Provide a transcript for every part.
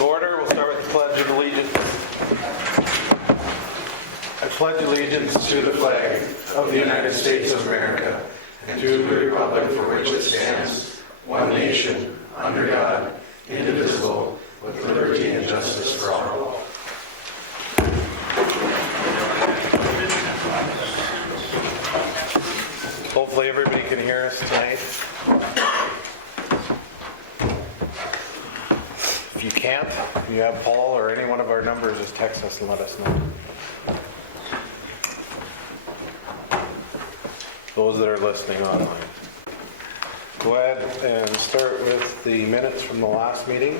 Order. We'll start with the Pledge of Allegiance. I pledge allegiance to the flag of the United States of America and to the republic for which it stands, one nation, under God, indivisible, with liberty and justice for all. Hopefully everybody can hear us tonight. If you can't, you have Paul or any one of our numbers, just text us and let us know. Those that are listening online. Go ahead and start with the minutes from the last meeting.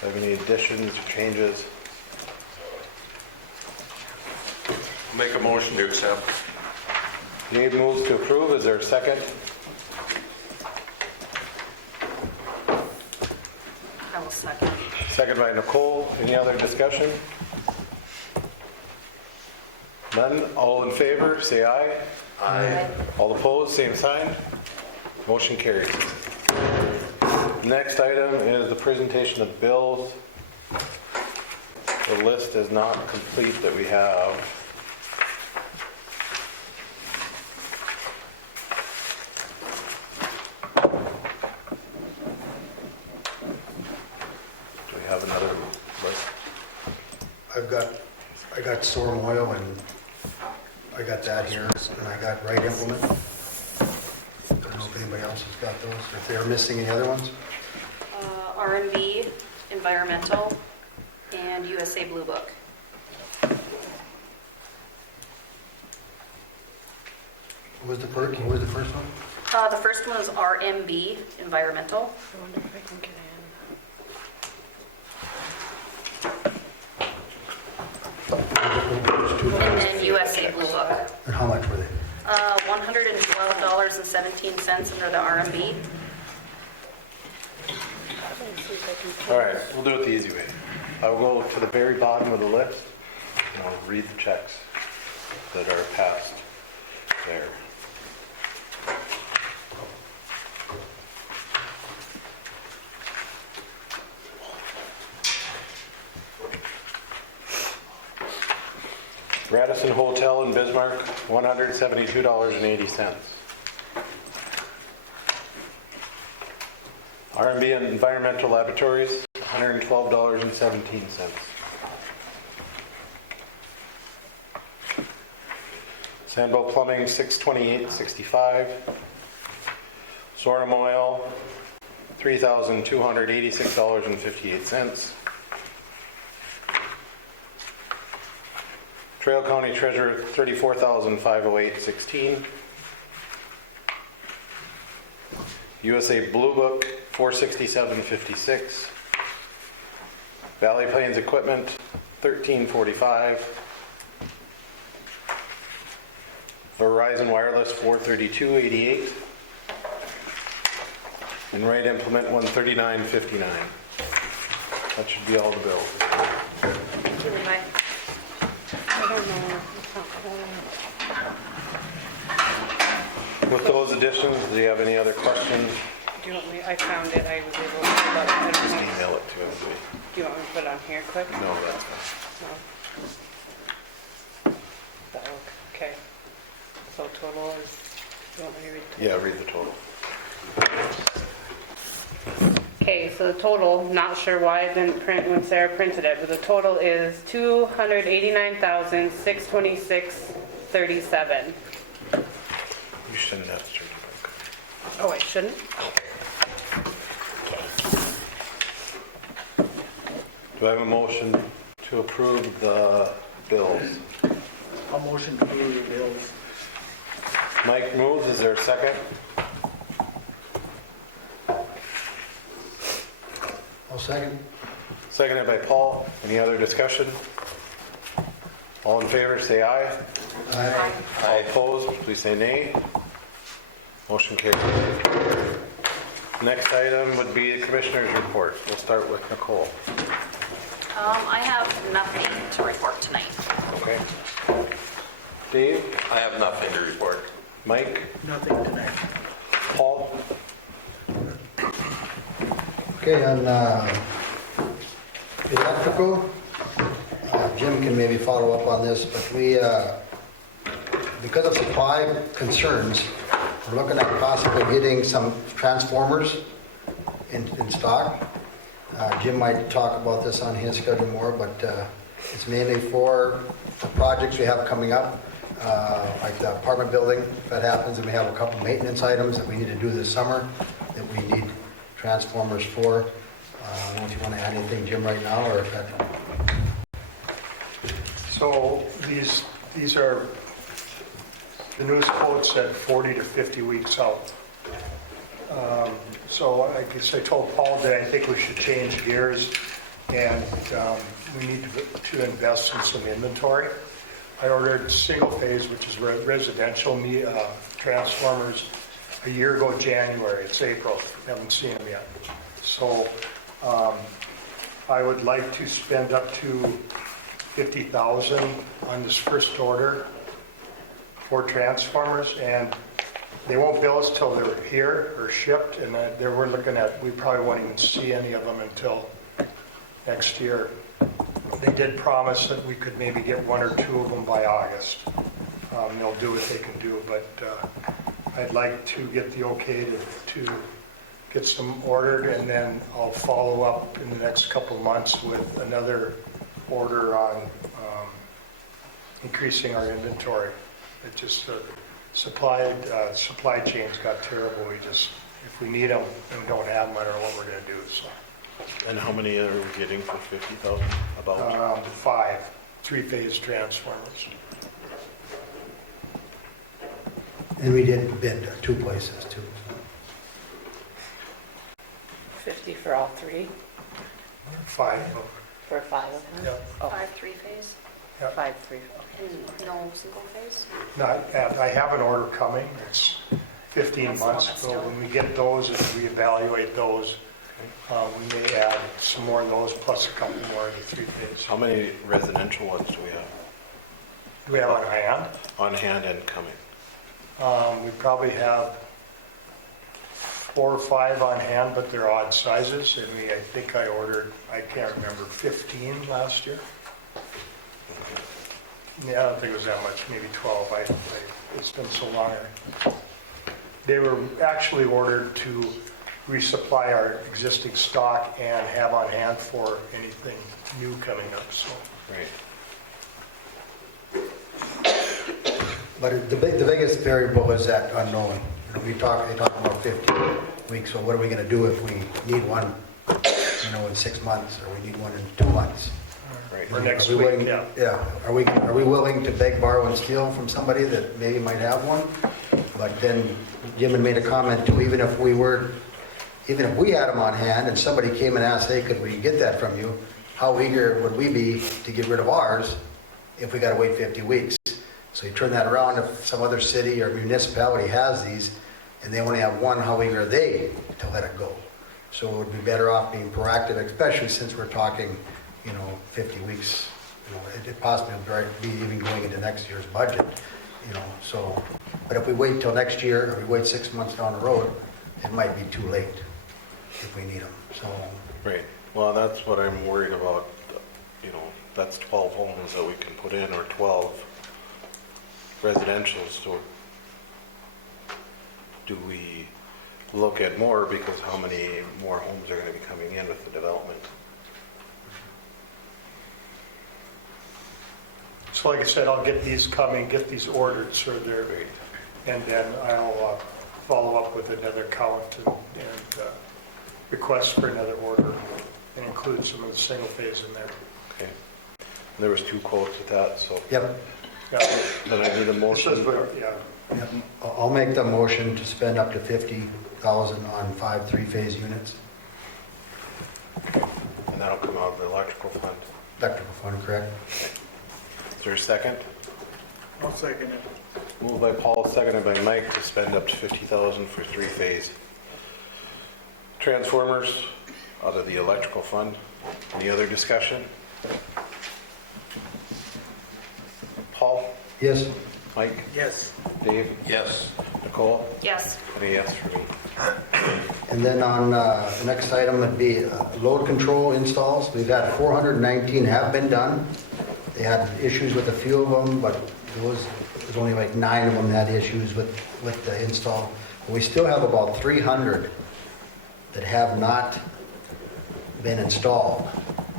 Have any additions or changes? Make a motion to accept. Dave moves to approve. Is there a second? I will second. Second by Nicole. Any other discussion? None. All in favor, say aye. Aye. All opposed, same sign. Motion carries. Next item is the presentation of bills. The list is not complete that we have. Do we have another list? I got storm oil and I got that here, and I got right implement. I don't know if anybody else has got those, if they are missing any other ones. R&B, Environmental, and USA Blue Book. What was the first one? The first one is RMB, Environmental. I wonder if I can get in. And then USA Blue Book. And how much were they? $112.17 under the RMB. All right, we'll do it the easy way. I'll go to the very bottom of the list and I'll read the checks that are passed there. Radisson Hotel in Bismarck, $172.80. R&B and Environmental Laboratories, $112.17. Sandville Plumbing, $628.65. Sorum Oil, $3,286.58. Trail County Treasurer, $34,508.16. USA Blue Book, $467.56. Valley Plains Equipment, $13.45. Verizon Wireless, $432.88. And Right Implement, $139.59. That should be all the bills. I don't know. With those additions, do you have any other questions? Do you want me? I found it. I was able to pull it up. I don't Just know. email it to him. Do you want me to put it on here quick? No, that's fine. No. That one. Okay. So total is, do you want me to read the total? Yeah, read the total. Okay, so the total, not sure why it didn't print when Sarah printed it, but the total is $289,626.37. You shouldn't have to charge it. Oh, I shouldn't? Do I have a motion to approve the bills? I'll motion to approve the bills. Mike moves. Is there a second? I'll second. Seconded by Paul. Any other discussion? All in favor, say aye. Aye. All opposed, please say nay. Motion carries. Next item would be the Commissioner's report. We'll start with Nicole. I have nothing to report tonight. Okay. Dave? I have nothing to report. Mike? Nothing tonight. Paul? Okay, on electrical, Jim can maybe follow up on this, but we, because of supply concerns, we're looking at possibly getting some transformers in stock. Jim might talk about this on his schedule more, but it's mainly for the projects we have coming up, like the apartment building, if that happens, and we have a couple maintenance items that we need to do this summer that we need transformers for. I don't know if you want to add anything, Jim, right now, or if that... So these are the newest quotes at 40 to 50 weeks out. So I guess I told Paul that I think we should change gears and we need to invest in some inventory. I ordered single phase, which is residential transformers a year ago, January. It's April. Haven't seen them yet. So I would like to spend up to $50,000 on this first order for transformers, and they won't bill us till they're here or shipped, and we're looking at, we probably won't even see any of them until next year. They did promise that we could maybe get one or two of them by August. They'll do what they can do, but I'd like to get the okay to get some ordered, and then I'll follow up in the next couple of months with another order on increasing our inventory. It just supply chains got terrible. If we need them and we don't have them, I don't know what we're going to do. So. And how many are we getting for 50,000? About 5 3-phase transformers. And we did bid 2 places, too. 50 for all three, 5. for 5 of them? Yeah. Oh, 5 3-phase, 5, 3, okay. and no single phase? I have an order coming. It's 15 That's the one months. that's So still- when we get those and we evaluate those, we may add some more of those plus a couple more of the 3-phase. how many residential ones do we have Do we have on hand? on hand and coming? We probably have 4 or 5 on hand, but they're odd sizes. And I think I ordered, I can't remember, 15 last year. Yeah, I don't think it was that much, maybe 12. It's been so long. They were actually ordered to resupply our existing stock and have on hand for anything new coming up, so. Right. But the biggest variable is that unknown. They talk about 50 weeks, so what are we going to do if we need one, in 6 months, or we need one in 2 months? Right. Or next Are we week, willing- yeah. Yeah, are we willing to beg, borrow, and steal from somebody that maybe might have one? But then Jim had made a comment too, even if we had them on hand and somebody came and asked, hey, could we get that from you? How eager would we be to get rid of ours if we got to wait 50 weeks? So you turn that around, if some other city or municipality has these and they only have one, how eager are they to let it go? So it would be better off being proactive, especially since we're talking, 50 weeks. It possibly would be even going into next year's budget, so. But if we wait till next year, or we wait 6 months down the road, it might be too late if we need them, so. Right. Well, that's what I'm worried about. That's 12 homes that we can put in, or 12 residentials. So do we look at more, because how many more homes are going to be coming in with the development? So like I said, I'll get these coming, get these ordered, so they're, and then I'll follow up with another count and request for another order and include some of the single phase in there. Okay. And there was 2 quotes with that, so Yep, Yeah. then I need a motion. Yeah. yep. I'll make the motion to spend up to 50,000 on 5 3-phase units. And that'll come out of the electrical fund. Electrical fund, correct? Is there a second? I'll second it. Moved by Paul, seconded by Mike to spend up to 50,000 for 3-phase transformers out of the electrical fund. Any other discussion? Paul? Yes? Mike? Yes. Dave? Yes. Nicole? Nicole? Yes. And a yes for me. And then on the next item would be load control installs. We've had 419 have been done. They had issues with a few of them, but there's only like 9 of them that had issues with the install. We still have about 300 that have not been installed.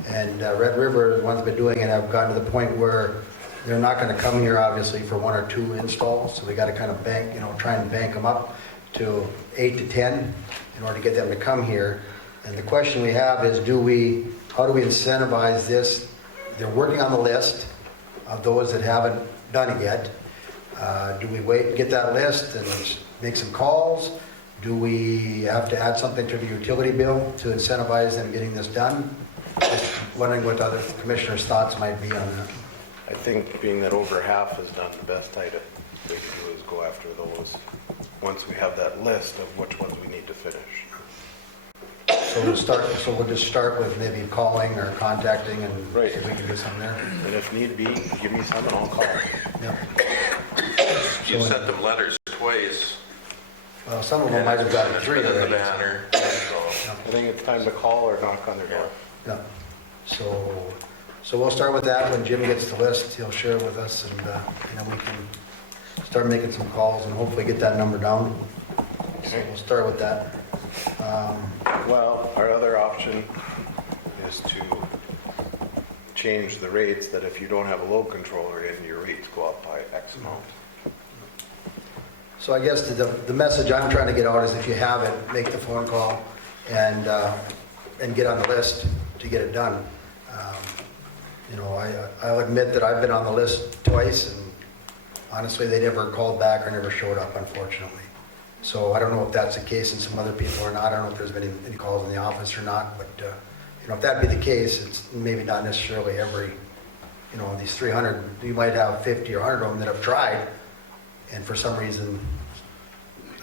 And Red River, the ones that have been doing it, have gotten to the point where they're not going to come here, obviously, for 1 or 2 installs. So we got to kind of bank, try and bank them up to 8 to 10 in order to get them to come here. And the question we have is, how do we incentivize this? They're working on the list of those that haven't done it yet. Do we wait and get that list and make some calls? Do we have to add something to the utility bill to incentivize them getting this done? Just wondering what other commissioners' thoughts might be on that. I think being that over half is done, the best item we can do is go after those, once we have that list of which ones we need to finish. So we'll just start with maybe calling or contacting and Right. see if we can do something there. And if need be, give me some and I'll call. Yeah. You sent them letters twice. Well, some of them might have gotten It's 3 been in the already. banner. So, I think it's time to call or knock on their door. Yeah. So we'll start with that. When Jim gets the list, he'll share it with us, and then we can start making some calls and hopefully get that number down. So we'll start with that. Well, our other option is to change the rates, that if you don't have a load controller in, your rates go up by X amount. So I guess the message I'm trying to get out is if you have it, make the phone call and get on the list to get it done. I'll admit that I've been on the list twice, and honestly, they never called back or never showed up, unfortunately. So I don't know if that's the case in some other people or not. I don't know if there's been any calls in the office or not, but if that'd be the case, it's maybe not necessarily every, these 300, you might have 50 or 100 of them that have tried, and for some reason,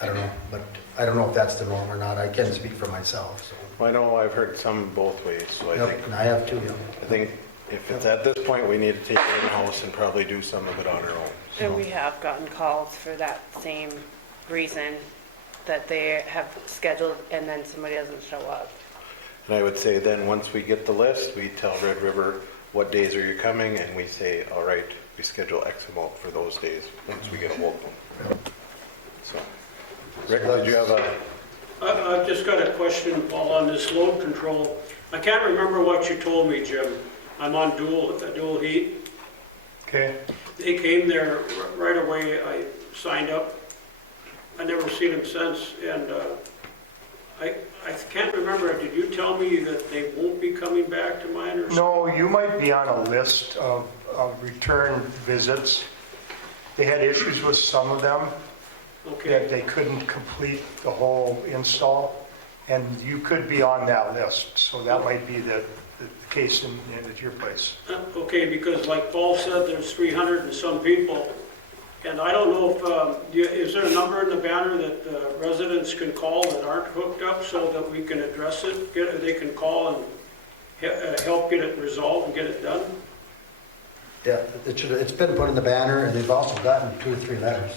I don't know, but I don't know if that's the norm or not. I can't speak for myself, so. Well, I know I've heard some both ways, so I Yep, and I have too, yeah. think if it's at this point, we need to take it in-house and probably do some of it on our own. And we have gotten calls for that same reason, that they have scheduled and then somebody doesn't show up. And I would say then, once we get the list, we tell Red River, what days are you coming? And we say, all right, we schedule X amount for those days, once we get a hold of them. So, Rick, did you have a? I've just got a question, Paul, on this load control. I can't remember what you told me, Jim. I'm on dual heat. Okay, They came there right away. I signed up. I never seen them since, and I can't remember. Did you tell me that they won't be coming back, to my understanding? no, you might be on a list of return visits. They had issues with some of them, that Okay, they couldn't complete the whole install, and you could be on that list, so that might be the case at your place. okay, because like Paul said, there's 300 and some people, and I don't know if, is there a number in the banner that residents can call that aren't hooked up so that we can address it? They can call and help get it resolved and get it done? Yeah, it's been put in the banner, and they've also gotten 2 or 3 letters.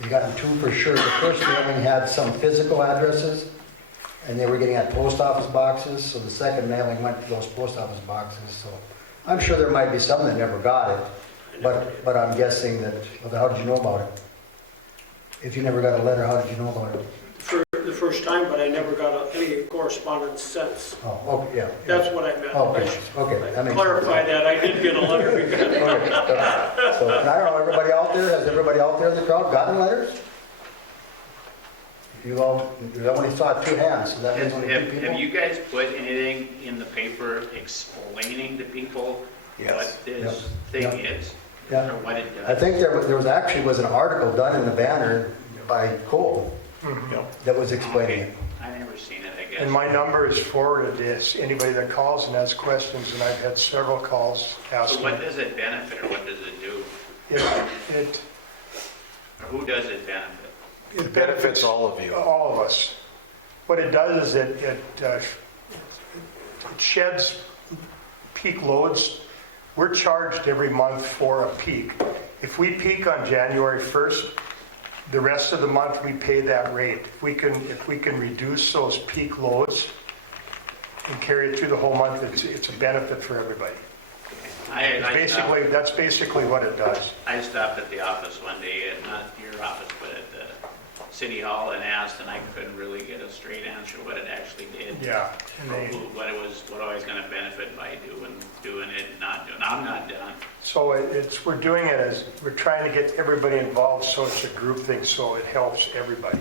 They've gotten 2 for sure. The first mailing had some physical addresses, and they were getting at post office boxes, so the second mailing went to those post office boxes. So I'm sure there might be some that never got it, but I'm guessing that, well, how did you know about it? If you never got a letter, how did you know about it? For the first time, but I never got any correspondence since. Oh, okay, yeah. That's what I meant. Oh, I okay, should okay, that makes sense. clarify that. I did get a letter because Okay. So, and I don't know, everybody out there, has everybody out there in the crowd gotten letters? You only saw 2 hands, so that means only 2 people? Have you guys put anything in the paper explaining to people Yes. what this thing Yeah. is? Yeah. Or what it I does? think there was an article done in the banner by Cole that was explaining it. I never seen it, I guess. And my number is forwarded to anybody that calls and has questions, and I've had several calls So asking. what does it benefit, or what does it do? It Or who does it benefit? It benefits all of you. All of us. What it does is it sheds peak loads. We're charged every month for a peak. If we peak on January 1st, The rest of the month, we pay that rate. If we can reduce those peak loads and carry it through the whole month, it's a benefit for everybody. That's basically what it does. I stopped at the office one day, and not your office, but at the city hall, and asked, and I couldn't really get a straight answer what it actually did. Yeah. And What I was gonna benefit by doing it and not doing it. I'm not done. so we're doing it as, we're trying to get everybody involved, so it's a group thing, so it helps everybody.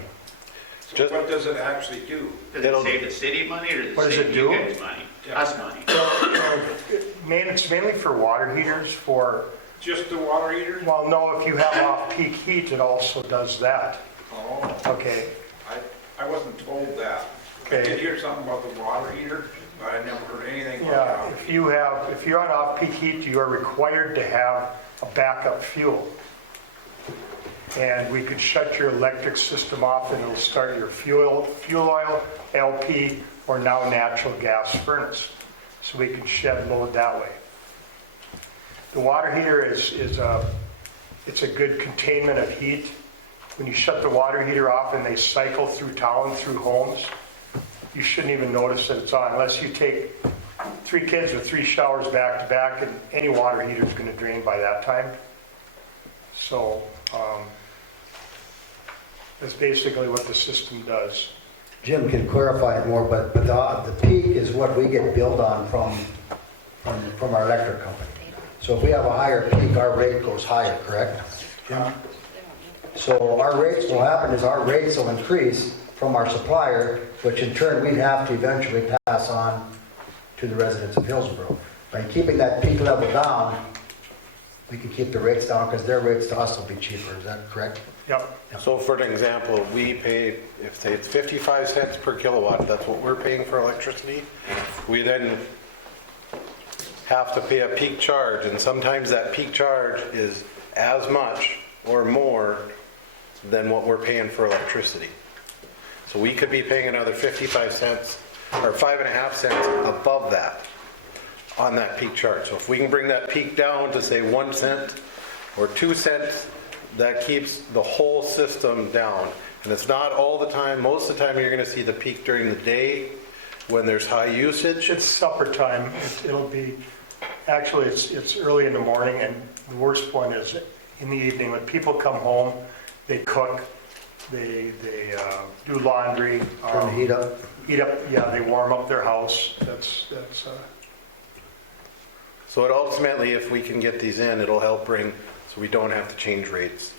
So what does it actually do? Does it save the city money, or What does does it it save you do? guys money? Us money? It's mainly for water heaters for, Just the water heater? well, no, if you have off-peak heat, it also does that. Oh, Okay, I wasn't told that. I Okay. did hear something about the water heater, but I never heard anything yeah, about that. if you're on off-peak heat, you are required to have a backup fuel. And we could shut your electric system off and it'll start your fuel oil, LP, or now natural gas furnace. So we can shed load that way. The water heater it's a good containment of heat. When you shut the water heater off and they cycle through town, through homes, you shouldn't even notice that it's on unless you take 3 kids with 3 showers back to back, and any water heater is going to drain by that time. So that's basically what the system does. Jim can clarify it more, but the peak is what we get billed on from our electric company. So if we have a higher peak, our rate goes higher, correct? Jim? So our rates will happen is our rates will increase from our supplier, which in turn we'd have to eventually pass on to the residents of Hillsboro. By keeping that peak level down, we can keep the rates down because their rates to us will be cheaper. Is that correct? Yep. So for an example, we pay, if say it's 55 cents per kilowatt, that's what we're paying for electricity. We then have to pay a peak charge, and sometimes that peak charge is as much or more than what we're paying for electricity. So we could be paying another 55 cents or 5.5 cents above that on that peak charge. So if we can bring that peak down to say 1 cent or 2 cents, that keeps the whole system down. And it's not all the time. Most of the time you're going to see the peak during the day when there's high usage. It's supper time. It'll be, actually, it's early in the morning, and the worst one is in the evening when people come home, they cook, they do laundry. Turn the heat up. Yeah, they warm up their house. So it ultimately, if we can get these in, it'll help bring, so we don't have to change rates.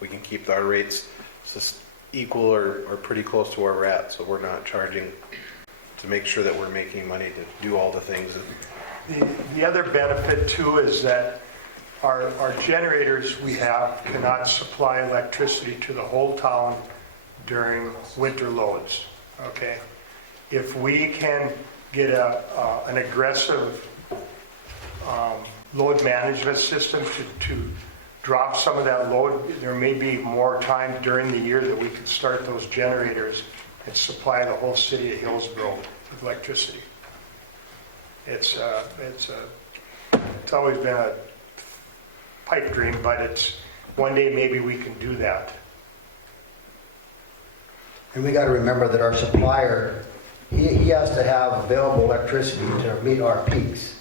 We can keep our rates just equal or pretty close to where we're at, so we're not charging to make sure that we're making money to do all the things. The other benefit too is that our generators we have cannot supply electricity to the whole town during winter loads, okay? If we can get an aggressive load management system to drop some of that load, there may be more time during the year that we could start those generators and supply the whole city of Hillsboro with electricity. It's always been a pipe dream, but it's one day maybe we can do that. And we got to remember that our supplier, he has to have available electricity to meet our peaks.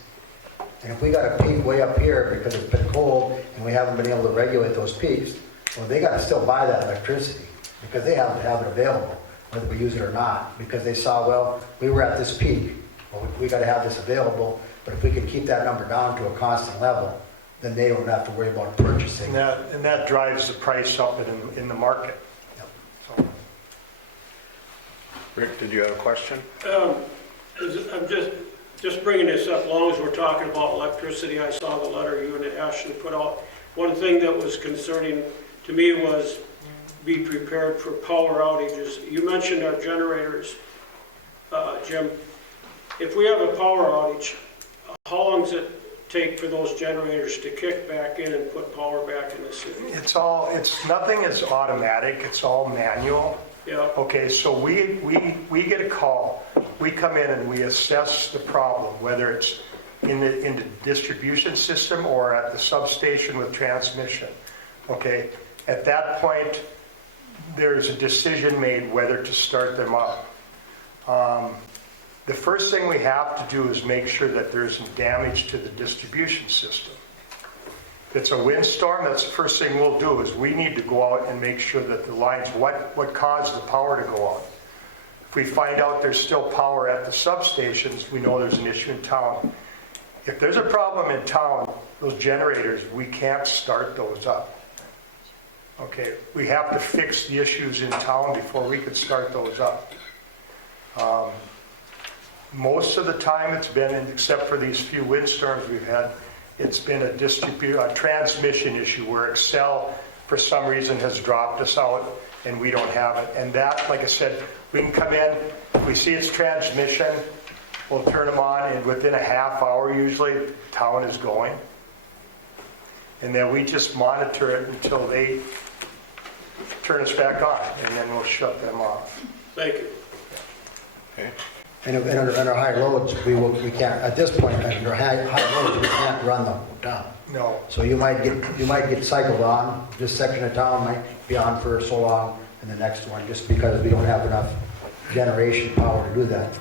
And if we got a peak way up here because it's been cold and we haven't been able to regulate those peaks, well, they got to still buy that electricity because they have to have it available, whether we use it or not, because they saw, well, we were at this peak. Well, we got to have this available, but if we can keep that number down to a constant level, then they don't have to worry about purchasing. And that drives the price up in the market. So, Rick, did you have a question? I'm just bringing this up, as long as we're talking about electricity. I saw the letter you and Ashton put out. One thing that was concerning to me was be prepared for power outages. You mentioned our generators, Jim. If we have a power outage, how long does it take for those generators to kick back in and put power back in the city? nothing is automatic, it's all manual. Yeah. Okay, so we get a call, we come in and we assess the problem, whether it's in the distribution system or at the substation with transmission. Okay, at that point, there's a decision made whether to start them up. The first thing we have to do is make sure that there isn't damage to the distribution system. If it's a windstorm, that's the first thing we'll do, is we need to go out and make sure that the lines, what caused the power to go out. If we find out there's still power at the substations, we know there's an issue in town. If there's a problem in town, those generators, we can't start those up. Okay, we have to fix the issues in town before we could start those up. Most of the time it's been, except for these few windstorms we've had, it's been a transmission issue where Excel, for some reason, has dropped us out and we don't have it. And that, like I said, we can come in, if we see it's transmission, we'll turn them on, and within a half hour usually, the town is going. And then we just monitor it until they turn us back on, and then we'll shut them off. Thank you. Okay. And under high loads, we can't, at this point, under high loads, we can't run them down. No. So you might get cycled on, this section of town might be on for so long, and the next one, just because we don't have enough generation power to do that.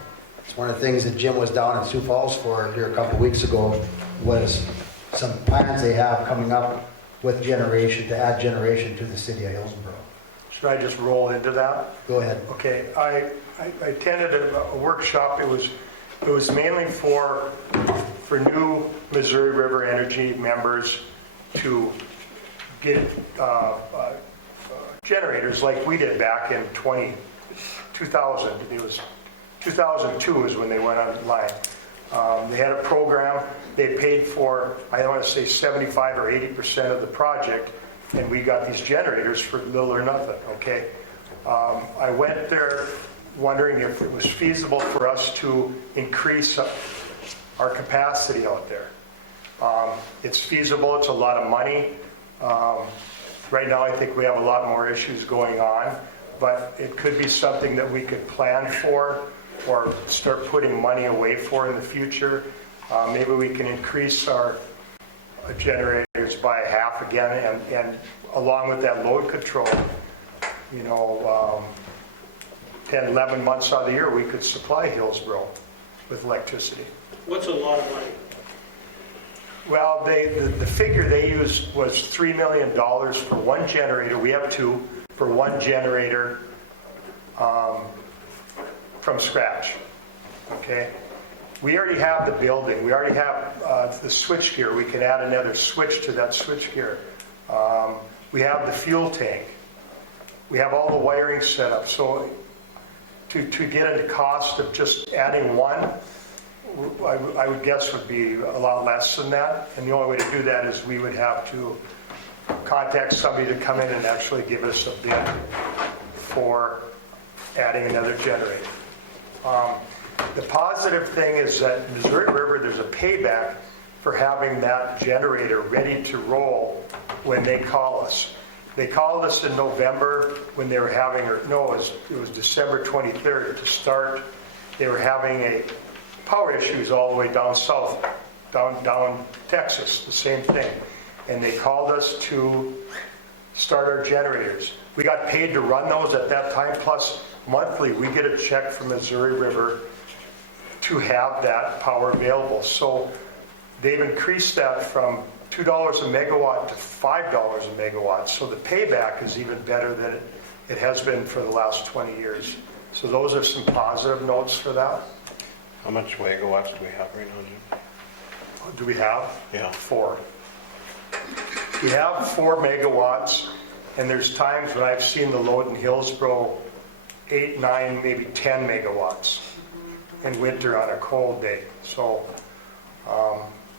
It's one of the things that Jim was down in Sioux Falls for here a couple of weeks ago, was some plans they have coming up with generation, to add generation to the city of Hillsboro. Should I just roll into that? Go ahead. Okay, I attended a workshop. It was mainly for new Missouri River Energy members to get generators like we did back in 2000. It was 2002 is when they went online. They had a program. They paid for, I want to say 75 or 80% of the project, and we got these generators for little or nothing, okay? I went there wondering if it was feasible for us to increase our capacity out there. It's feasible, it's a lot of money. Right now I think we have a lot more issues going on, but it could be something that we could plan for or start putting money away for in the future. Maybe we can increase our generators by a half again, and along with that load control, 10, 11 months out of the year, we could supply Hillsboro with electricity. What's a lot of money? Well, the figure they used was $3 million for one generator. We have two, for one generator from scratch, okay? We already have the building. We already have the switch gear. We can add another switch to that switch gear. We have the fuel tank. We have all the wiring set up. So to get into cost of just adding one, I would guess would be a lot less than that. And the only way to do that is we would have to contact somebody to come in and actually give us a bid for adding another generator. The positive thing is that Missouri River, there's a payback for having that generator ready to roll when they call us. They called us in November when they were having, it was December 23rd to start. They were having power issues all the way down south, down Texas, the same thing. And they called us to start our generators. We got paid to run those at that time, plus monthly we get a check from Missouri River to have that power available. So they've increased that from $2 a megawatt to $5 a megawatt. So the payback is even better than it has been for the last 20 years. So those are some positive notes for that. How much megawatts do we have right now, Jim? Do we have? Yeah. 4. We have 4 megawatts, and there's times when I've seen the load in Hillsboro 8, 9, maybe 10 megawatts in winter on a cold day. So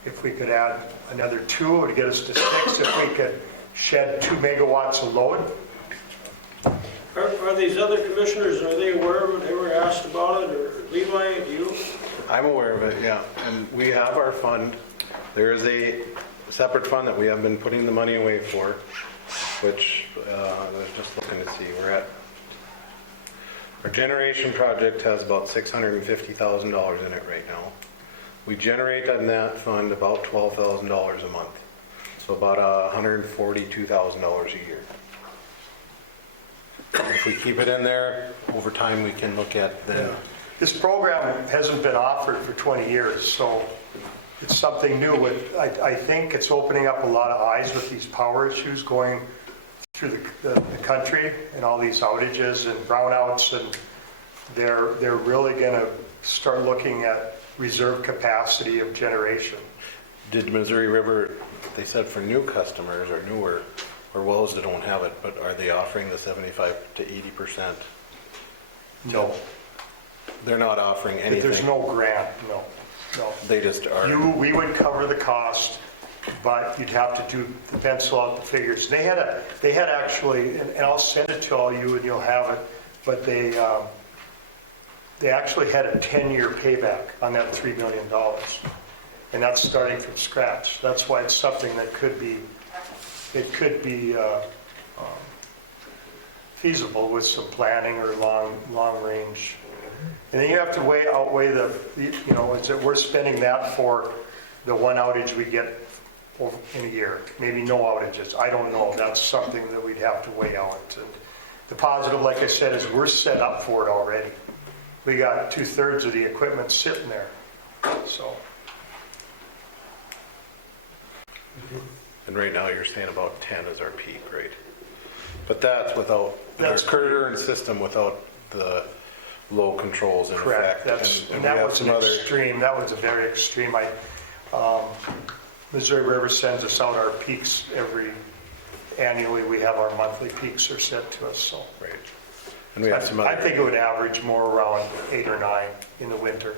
if we could add another 2, it would get us to 6. If we could shed 2 megawatts of load. Are these other commissioners, are they aware of it? They were asked about it, or Levi, do you? I'm aware of it, yeah. And we have our fund. There is a separate fund that we have been putting the money away for, which I was just looking to see. Our generation project has about $650,000 in it right now. We generate on that fund about $12,000 a month, so about $142,000 a year. If we keep it in there, over time, we can look at then. This program hasn't been offered for 20 years, so it's something new. I think it's opening up a lot of eyes with these power issues going through the country and all these outages and brownouts, and they're really going to start looking at reserve capacity of generation. Did Missouri River, they said for new customers or newer, or wells that don't have it, but are they offering the 75 to 80%? No, They're not offering but anything. there's no grant, no. They just are. We would cover the cost, but you'd have to pencil out the figures. They had actually, and I'll send it to all you and you'll have it, but they actually had a 10-year payback on that $3 million. And that's starting from scratch. That's why it's something that could be feasible with some planning or long range. And then you have to outweigh is that we're spending that for the one outage we get in a year, maybe no outages. I don't know. That's something that we'd have to weigh out. And the positive, like I said, is we're set up for it already. We got 2/3 of the equipment sitting there. So. And right now, you're saying about 10 is our peak, right? But that's without our That's current system, without the low controls in Correct. effect. And we that have was some an other. extreme. That was a very extreme. Missouri River sends us out our peaks annually. We have our monthly peaks are set to us. So Right. And we have some other. I think it would average more around 8 or 9 in the winter.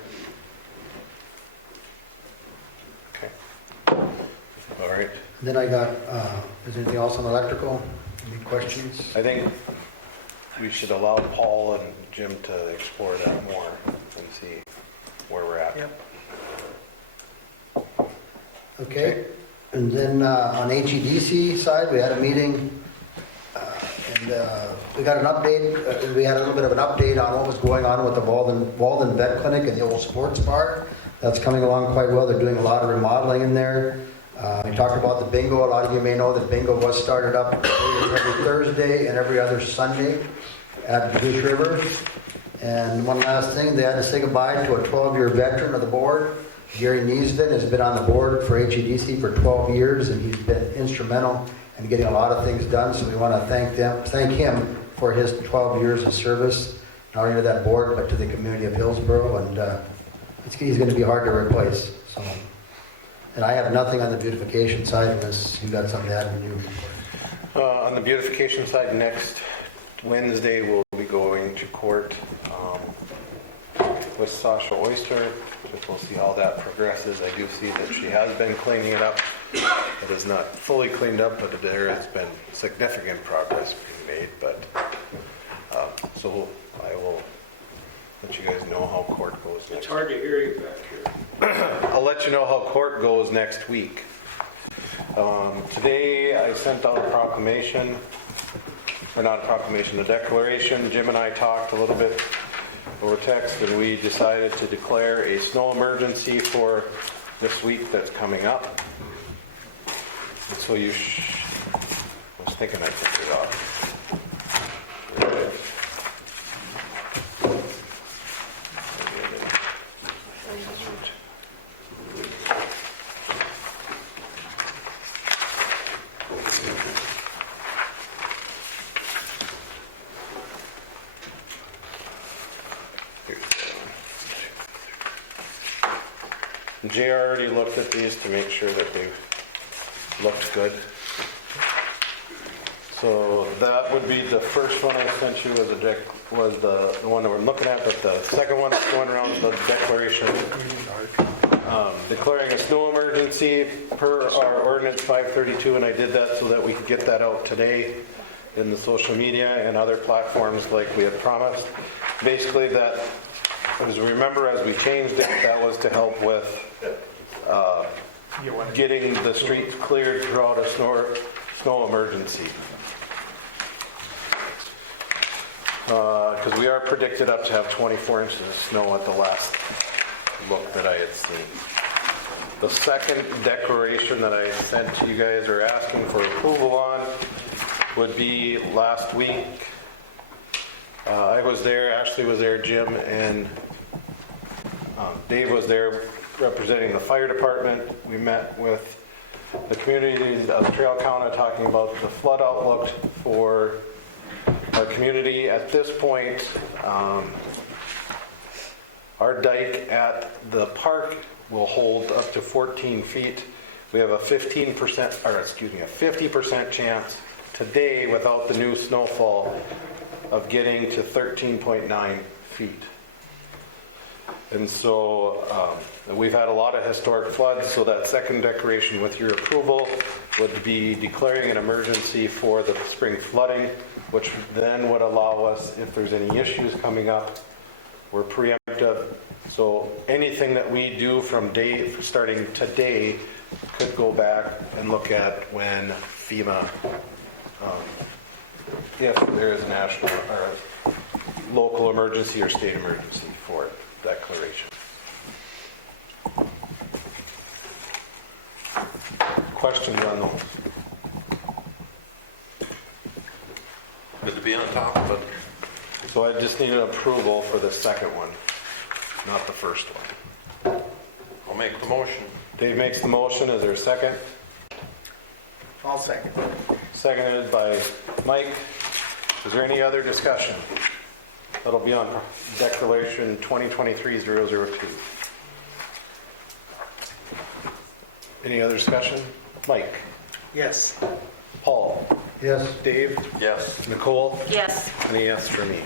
Okay. All right. Then I got, is there anything else on electrical? Any questions? I think we should allow Paul and Jim to explore that more and see where we're at. Okay, and then on HEDC side, we had a meeting, and we got an update, we had a little bit of an update on what was going on with the Walden Vet Clinic and the old sports bar. That's coming along quite well. They're doing a lot of remodeling in there. We talked about the bingo. A lot of you may know that bingo was started up every Thursday and every other Sunday at Goose River. And one last thing, they had to say goodbye to a 12-year veteran of the board. Gary Neesden has been on the board for HEDC for 12 years, and he's been instrumental in getting a lot of things done. So we want to thank him for his 12 years of service, not only to that board, but to the community of Hillsboro. And he's going to be hard to replace. So, and I have nothing on the beautification side unless you got something to add in you. On the beautification side, next Wednesday we'll be going to court with Sasha Oyster. We'll see how that progresses. I do see that she has been cleaning it up. It is not fully cleaned up, but there has been significant progress being made. But so I will let you guys know how court goes next. It's hard to hear you back here. I'll let you know how court goes next week. Today I sent out a proclamation, or not a proclamation, a declaration. Jim and I talked a little bit over text, and we decided to declare a snow emergency for this week that's coming up. And so I was thinking I took it off. Jay already looked at these to make sure that they looked good. So that would be the first one I sent you was the one that we're looking at, but the second one that's going around is the declaration declaring a snow emergency per our ordinance 532, and I did that so that we could get that out today in the social media and other platforms like we had promised. Basically that, as we remember, as we changed it, that was to help with getting the streets cleared throughout a snow emergency. Because we are predicted up to have 24 inches of snow at the last look that I had seen. The second declaration that I sent to you guys or asking for approval on would be last week. I was there, Ashley was there, Jim and Dave was there representing the fire department. We met with the communities of Trail County talking about the flood outlook for our community. At this point, our dike at the park will hold up to 14 feet. We have a 50% chance today without the new snowfall of getting to 13.9 feet. And so we've had a lot of historic floods, so that second declaration with your approval would be declaring an emergency for the spring flooding, which then would allow us, if there's any issues coming up, we're preemptive. So anything that we do from starting today could go back and look at when FEMA, if there is a national or a local emergency or state emergency for it. Declaration. Questions on those? Good to be on top of it. So I just need an approval for the second one, not the first one. I'll make the motion. Dave makes the motion. Is there a second? I'll second. Seconded by Mike. Is there any other discussion? That'll be on Declaration 2023-002. Any other discussion? Mike? Yes. Paul? Yes. Dave? Yes. Nicole? Yes. And a yes for me.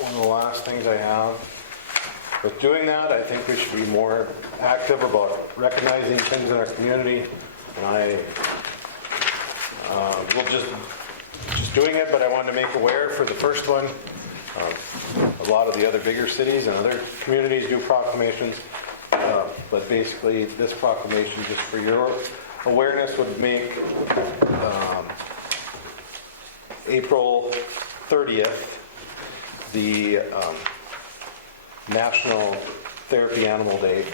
One of the last things I have. With doing that, I think we should be more active about recognizing things in our community. And I will just doing it, but I wanted to make aware for the first one. A lot of the other bigger cities and other communities do proclamations, but basically this proclamation, just for your awareness, would make April 30th the National Therapy Animal Day,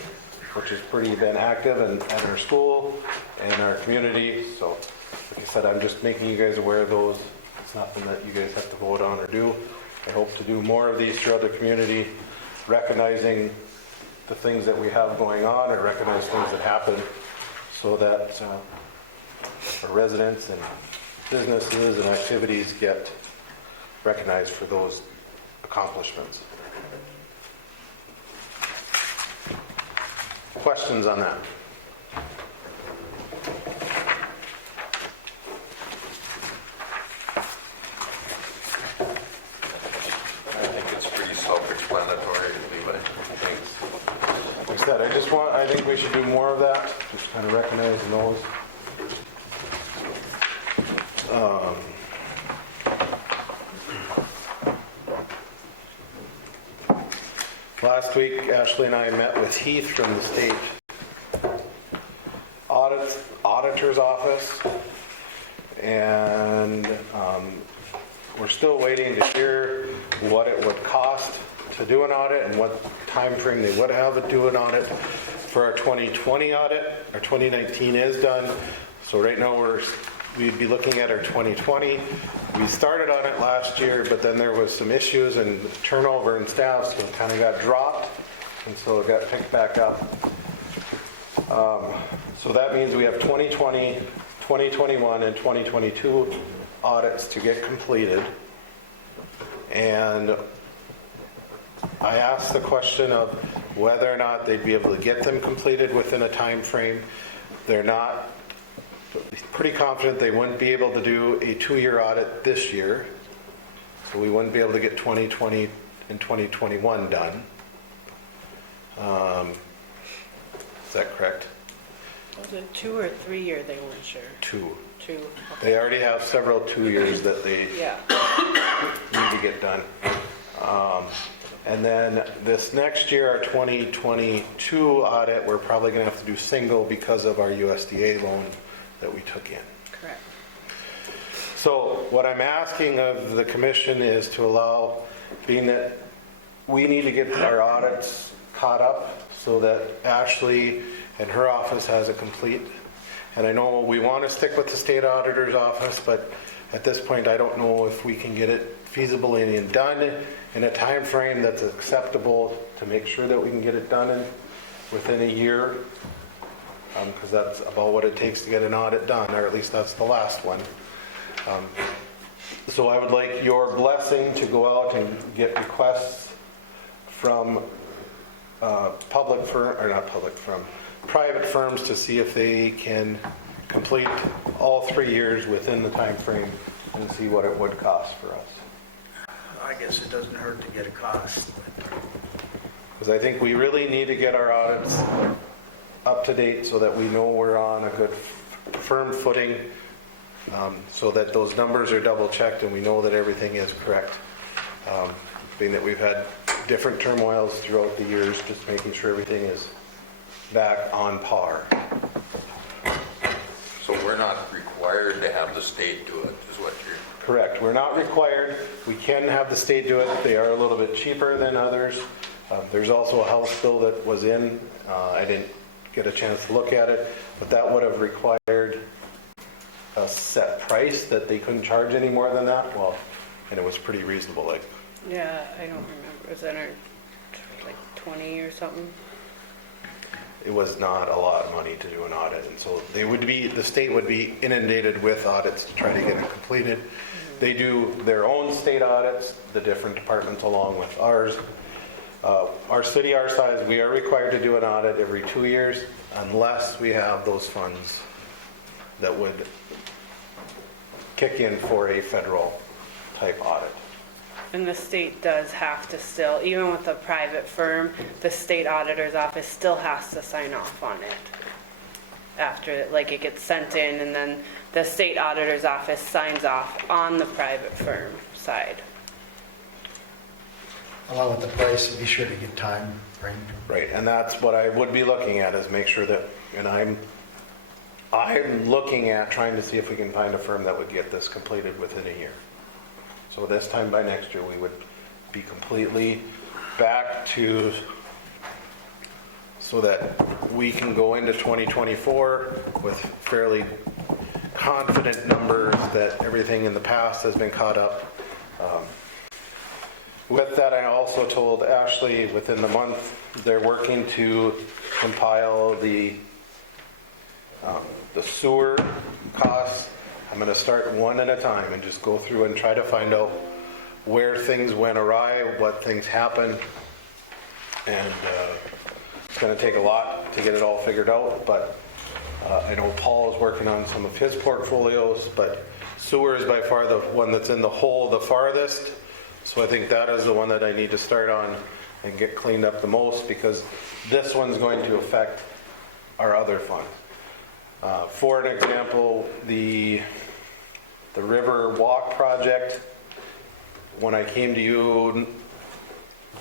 which has pretty been active at our school and our community. So, like I said, I'm just making you guys aware of those. It's nothing that you guys have to vote on or do. I hope to do more of these throughout the community, recognizing the things that we have going on or recognize things that happen so that our residents and businesses and activities get recognized for those accomplishments. Questions on that? I think it's pretty self-explanatory, Levi. Thanks. Like I said, I think we should do more of that, just kind of recognizing those. Last week, Ashley and I met with Heath from the state auditor's office, and we're still waiting to hear what it would cost to do an audit and what time frame they would have to do an audit for our 2020 audit. Our 2019 is done, so right now we'd be looking at our 2020. We started on it last year, but then there was some issues and turnover in staff, so it kind of got dropped, and so it got picked back up. So that means we have 2020, 2021, and 2022 audits to get completed. And I asked the question of whether or not they'd be able to get them completed within a time frame. They're not. Pretty confident they wouldn't be able to do a 2-year audit this year. So we wouldn't be able to get 2020 and 2021 done. Is that correct? Was it 2 or 3 year, they weren't sure? 2. 2, okay. They already have several 2 years that they Yeah, need to get done. And then this next year, our 2022 audit, we're probably going to have to do single because of our USDA loan that we took in. correct. So what I'm asking of the commission is to allow being that we need to get our audits caught up so that Ashley and her office has a complete, and I know we want to stick with the state auditor's office, but at this point, I don't know if we can get it feasibly and done in a time frame that's acceptable to make sure that we can get it done within a year, because that's about what it takes to get an audit done, or at least that's the last one. So I would like your blessing to go out and get requests from private firms to see if they can complete all 3 years within the time frame and see what it would cost for us. I guess it doesn't hurt to get a cost. Because I think we really need to get our audits up to date so that we know we're on a good firm footing, so that those numbers are double checked and we know that everything is correct. Being that we've had different turmoils throughout the years, just making sure everything is back on par. So we're not required to have the state do it, is what you're... Correct. We're not required. We can have the state do it. They are a little bit cheaper than others. There's also a House bill that was in. I didn't get a chance to look at it, but that would have required a set price that they couldn't charge any more than that. Well, and it was pretty reasonable. Like, Yeah, I don't remember. Was that like 20 or something? it was not a lot of money to do an audit, and so the state would be inundated with audits to try to get it completed. They do their own state audits, the different departments along with ours. Our city, our size, we are required to do an audit every 2 years unless we have those funds that would kick in for a federal type audit. And the state does have to still, even with a private firm, the state auditor's office still has to sign off on it. After, like, it gets sent in, and then the state auditor's office signs off on the private firm side. Along with the price, be sure to get time framed. Right, and that's what I would be looking at, is make sure that, and I'm looking at trying to see if we can find a firm that would get this completed within a year. So this time by next year, we would be completely back to, so that we can go into 2024 with fairly confident numbers that everything in the past has been caught up. With that, I also told Ashley within the month, they're working to compile the sewer costs. I'm going to start one at a time and just go through and try to find out where things went awry, what things happened. And it's going to take a lot to get it all figured out, but I know Paul is working on some of his portfolios, but sewer is by far the one that's in the hole the farthest. So I think that is the one that I need to start on and get cleaned up the most, because this one's going to affect our other funds. For an example, the River Walk project, when I came to you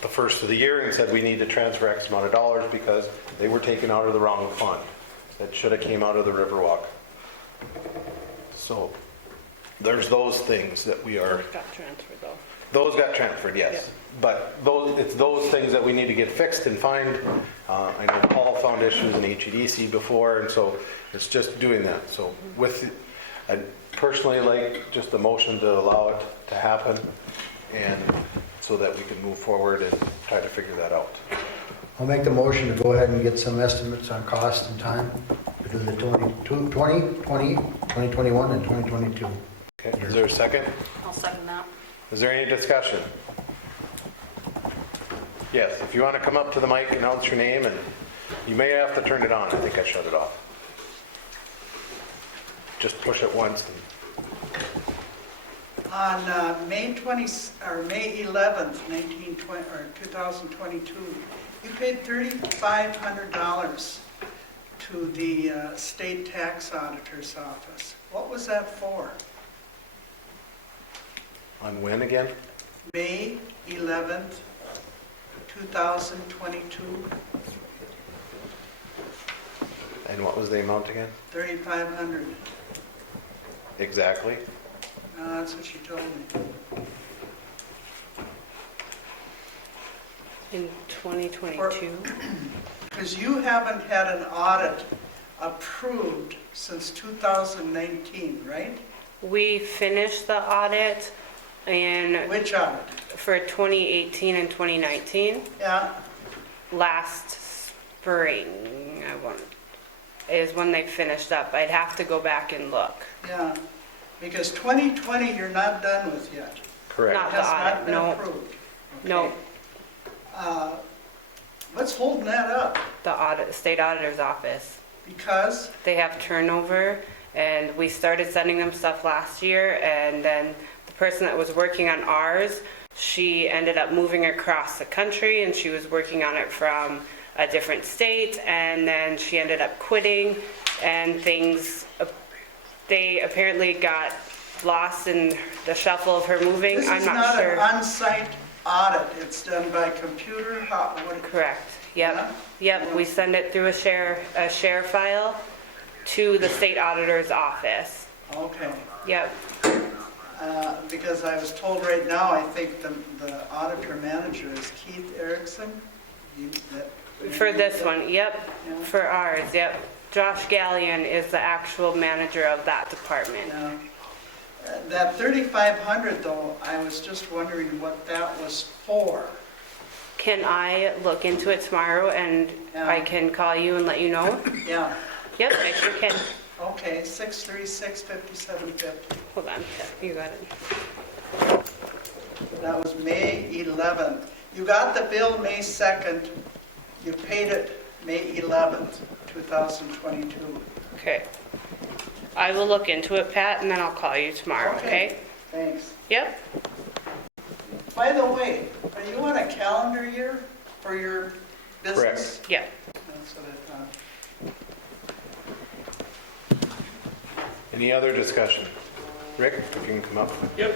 the first of the year and said we need to transfer X amount of dollars because they were taken out of the wrong fund. That should have came out of the River Walk. So there's those things that we are... Got transferred though. Those got transferred, yes. But it's those things that we need to get fixed and find. I know Paul found issues in HEDC before, and so it's just doing that. So I'd personally like just a motion to allow it to happen, and so that we can move forward and try to figure that out. I'll make the motion to go ahead and get some estimates on cost and time to do the 2021, and 2022. Okay, is there a second? I'll second that. Is there any discussion? Yes, if you want to come up to the mic, announce your name, and you may have to turn it on. I think I shut it off. Just push it once. On May 11th, 2022, you paid $3,500 to the state tax auditor's office. What was that for? On when again? May 11th, 2022, And what was the amount again? $3,500. Exactly. That's what she told me. In 2022? Because you haven't had an audit approved since 2019, right? We finished the audit in, Which audit? for 2018 and 2019, Yeah, last spring, is when they finished up. I'd have to go back and look. yeah. Because 2020 you're not done with yet. Correct. Not It has the not audit, been no. approved. No, Okay. What's holding that up? the state auditor's office. Because, They have turnover, and we started sending them stuff last year, and then the person that was working on ours, she ended up moving across the country, and she was working on it from a different state, and then she ended up quitting, and they apparently got lost in the shuffle of her moving. this I'm is not not an sure. on-site audit, it's done by computer, Correct, yep, yep, we send it through a share file to the state auditor's office. Okay. Yep, Because I was told right now, I think the auditor manager is Keith Erickson. for this one, yep, Yeah. for ours, yep. Josh Gallion is the actual manager of that department. Yeah. That 3,500 though, I was just wondering what that was for. Can I look into it tomorrow and Yeah. I can call you and let you know? Yeah, Yep, I sure can. okay, 636/5750. Hold on, you got it. That was May 11th. You got the bill May 2nd, you paid it May 11th, 2022. Okay. I will look into it, Pat, and then I'll call you tomorrow, okay? Thanks. Yep, By the way, are you on a calendar year for your business? yep. That's what I thought. Any other discussion? Rick, you can come up. Yep.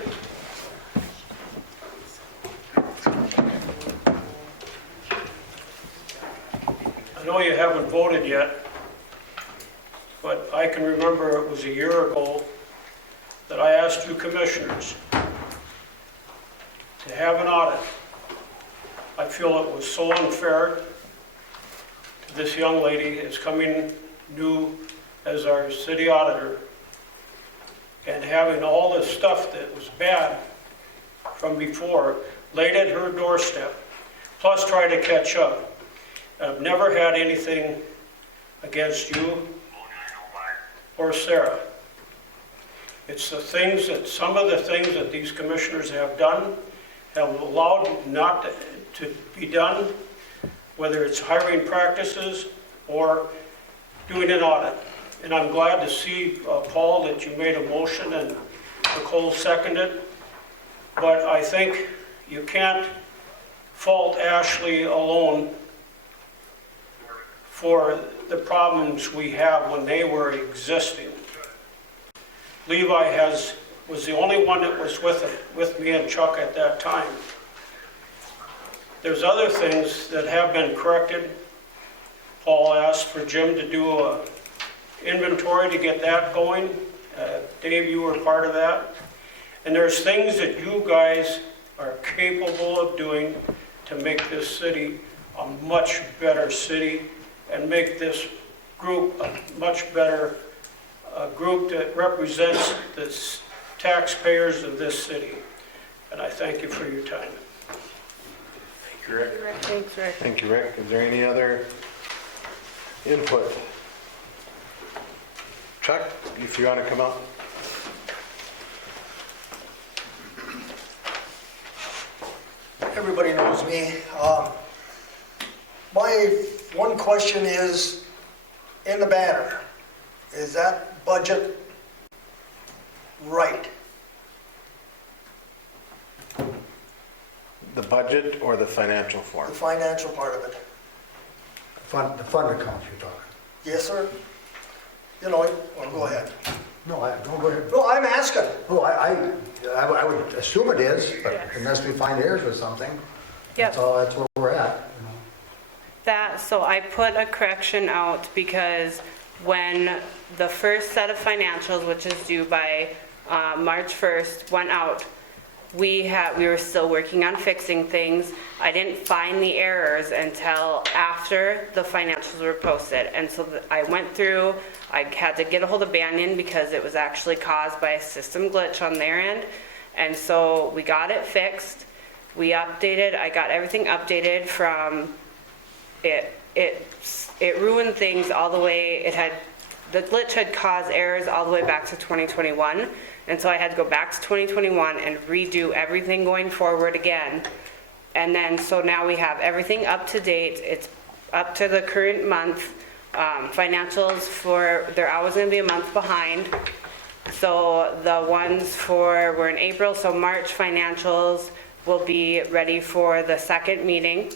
I know you haven't voted yet, but I can remember it was a year ago that I asked you commissioners to have an audit. I feel it was so unfair to this young lady that's coming new as our city auditor and having all this stuff that was bad from before laid at her doorstep, plus try to catch up. I've never had anything against you or Sarah. It's the things that, some of the things that these commissioners have done, have allowed not to be done, whether it's hiring practices or doing an audit. And I'm glad to see, Paul, that you made a motion and Nicole seconded. But I think you can't fault Ashley alone for the problems we have when they were existing. Levi was the only one that was with me and Chuck at that time. There's other things that have been corrected. Paul asked for Jim to do a inventory to get that going. Dave, you were part of that. And there's things that you guys are capable of doing to make this city a much better city and make this group a much better group that represents the taxpayers of this city. And I thank you for your time. Thank you, Rick. Thanks, Rick. Thank you, Rick. Is there any other input? Chuck, if you want to come up. Everybody knows me. My one question is, in the banner, is that budget right? The budget or the financial form? The financial part of it? The fund account you're talking. Yes, sir? You know, well, go ahead. No, don't go ahead. No, I'm asking. Oh, I would assume it is, but unless we find errors with something, Yep. that's where we're at. You know. So I put a correction out because when the first set of financials, which is due by March 1st, went out, we were still working on fixing things. I didn't find the errors until after the financials were posted. And so I went through, I had to get a hold of Banyan because it was actually caused by a system glitch on their end. And so we got it fixed. We updated, I got everything updated from it ruined things all the way, the glitch had caused errors all the way back to 2021. And so I had to go back to 2021 and redo everything going forward again. And then, so now we have everything up to date. It's up to the current month. Financials they're always gonna be a month behind. So the ones we're in April, so March financials will be ready for the second meeting.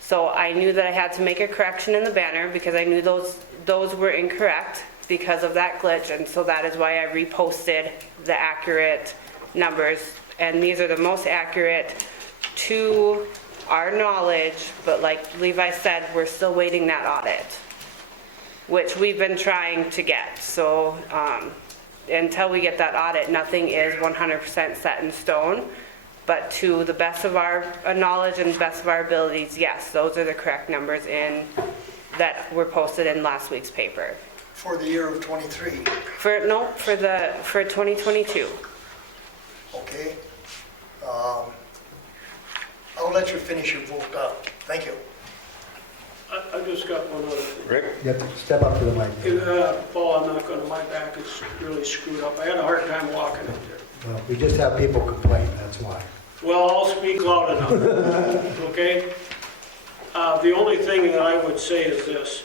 So I knew that I had to make a correction in the banner because I knew those were incorrect because of that glitch, and so that is why I reposted the accurate numbers. And these are the most accurate to our knowledge, but like Levi said, we're still waiting that audit, which we've been trying to get. So until we get that audit, nothing is 100% set in stone. But to the best of our knowledge and best of our abilities, yes, those are the correct numbers that were posted in last week's paper. For the year of 23, For 2022. okay? I'll let you finish your vote up. Thank you. I just got one other thing. Rick? You have to step up to the mic. Paul, I'm not gonna, my back is really screwed up. I had a hard time walking up there. Well, we just have people complain, that's why. Well, I'll speak loud enough, okay? The only thing that I would say is this.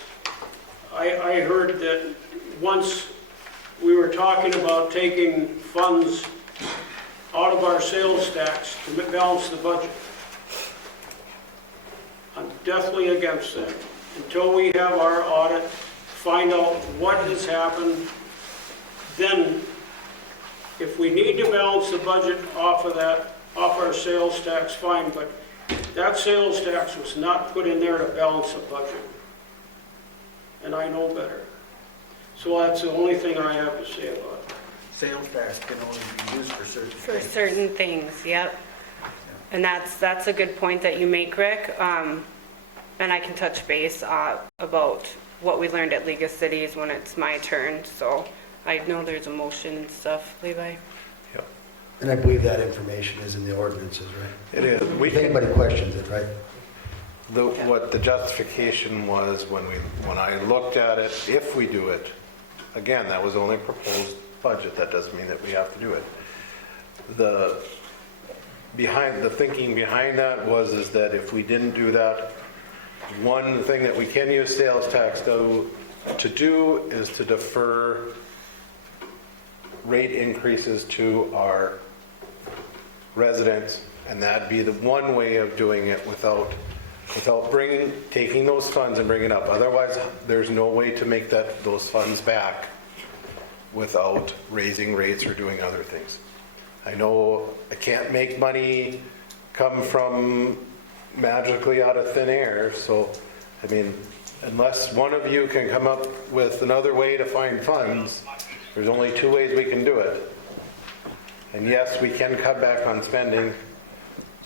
I heard that once we were talking about taking funds out of our sales tax to balance the budget. I'm definitely against that. Until we have our audit, find out what has happened, then if we need to balance the budget off our sales tax, fine, but that sales tax was not put in there to balance the budget. And I know better. So that's the only thing I have to say about it. Sales tax can only be used for certain For things. certain things, yep. And that's a good point that you make, Rick. And I can touch base about what we learned at League of Cities when it's my turn. So I know there's a motion and stuff, Levi. Yep. And I believe that information is in the ordinances, right? It is. If anybody questions it, right? What the justification was when I looked at it, if we do it, again, that was only proposed budget. That doesn't mean that we have to do it. The thinking behind that is that if we didn't do that, one thing that we can use sales tax to do is to defer rate increases to our residents, and that'd be the one way of doing it without taking those funds and bringing it up. Otherwise, there's no way to make those funds back without raising rates or doing other things. I know I can't make money come from magically out of thin air, so I mean, unless one of you can come up with another way to find funds, there's only two ways we can do it. And yes, we can cut back on spending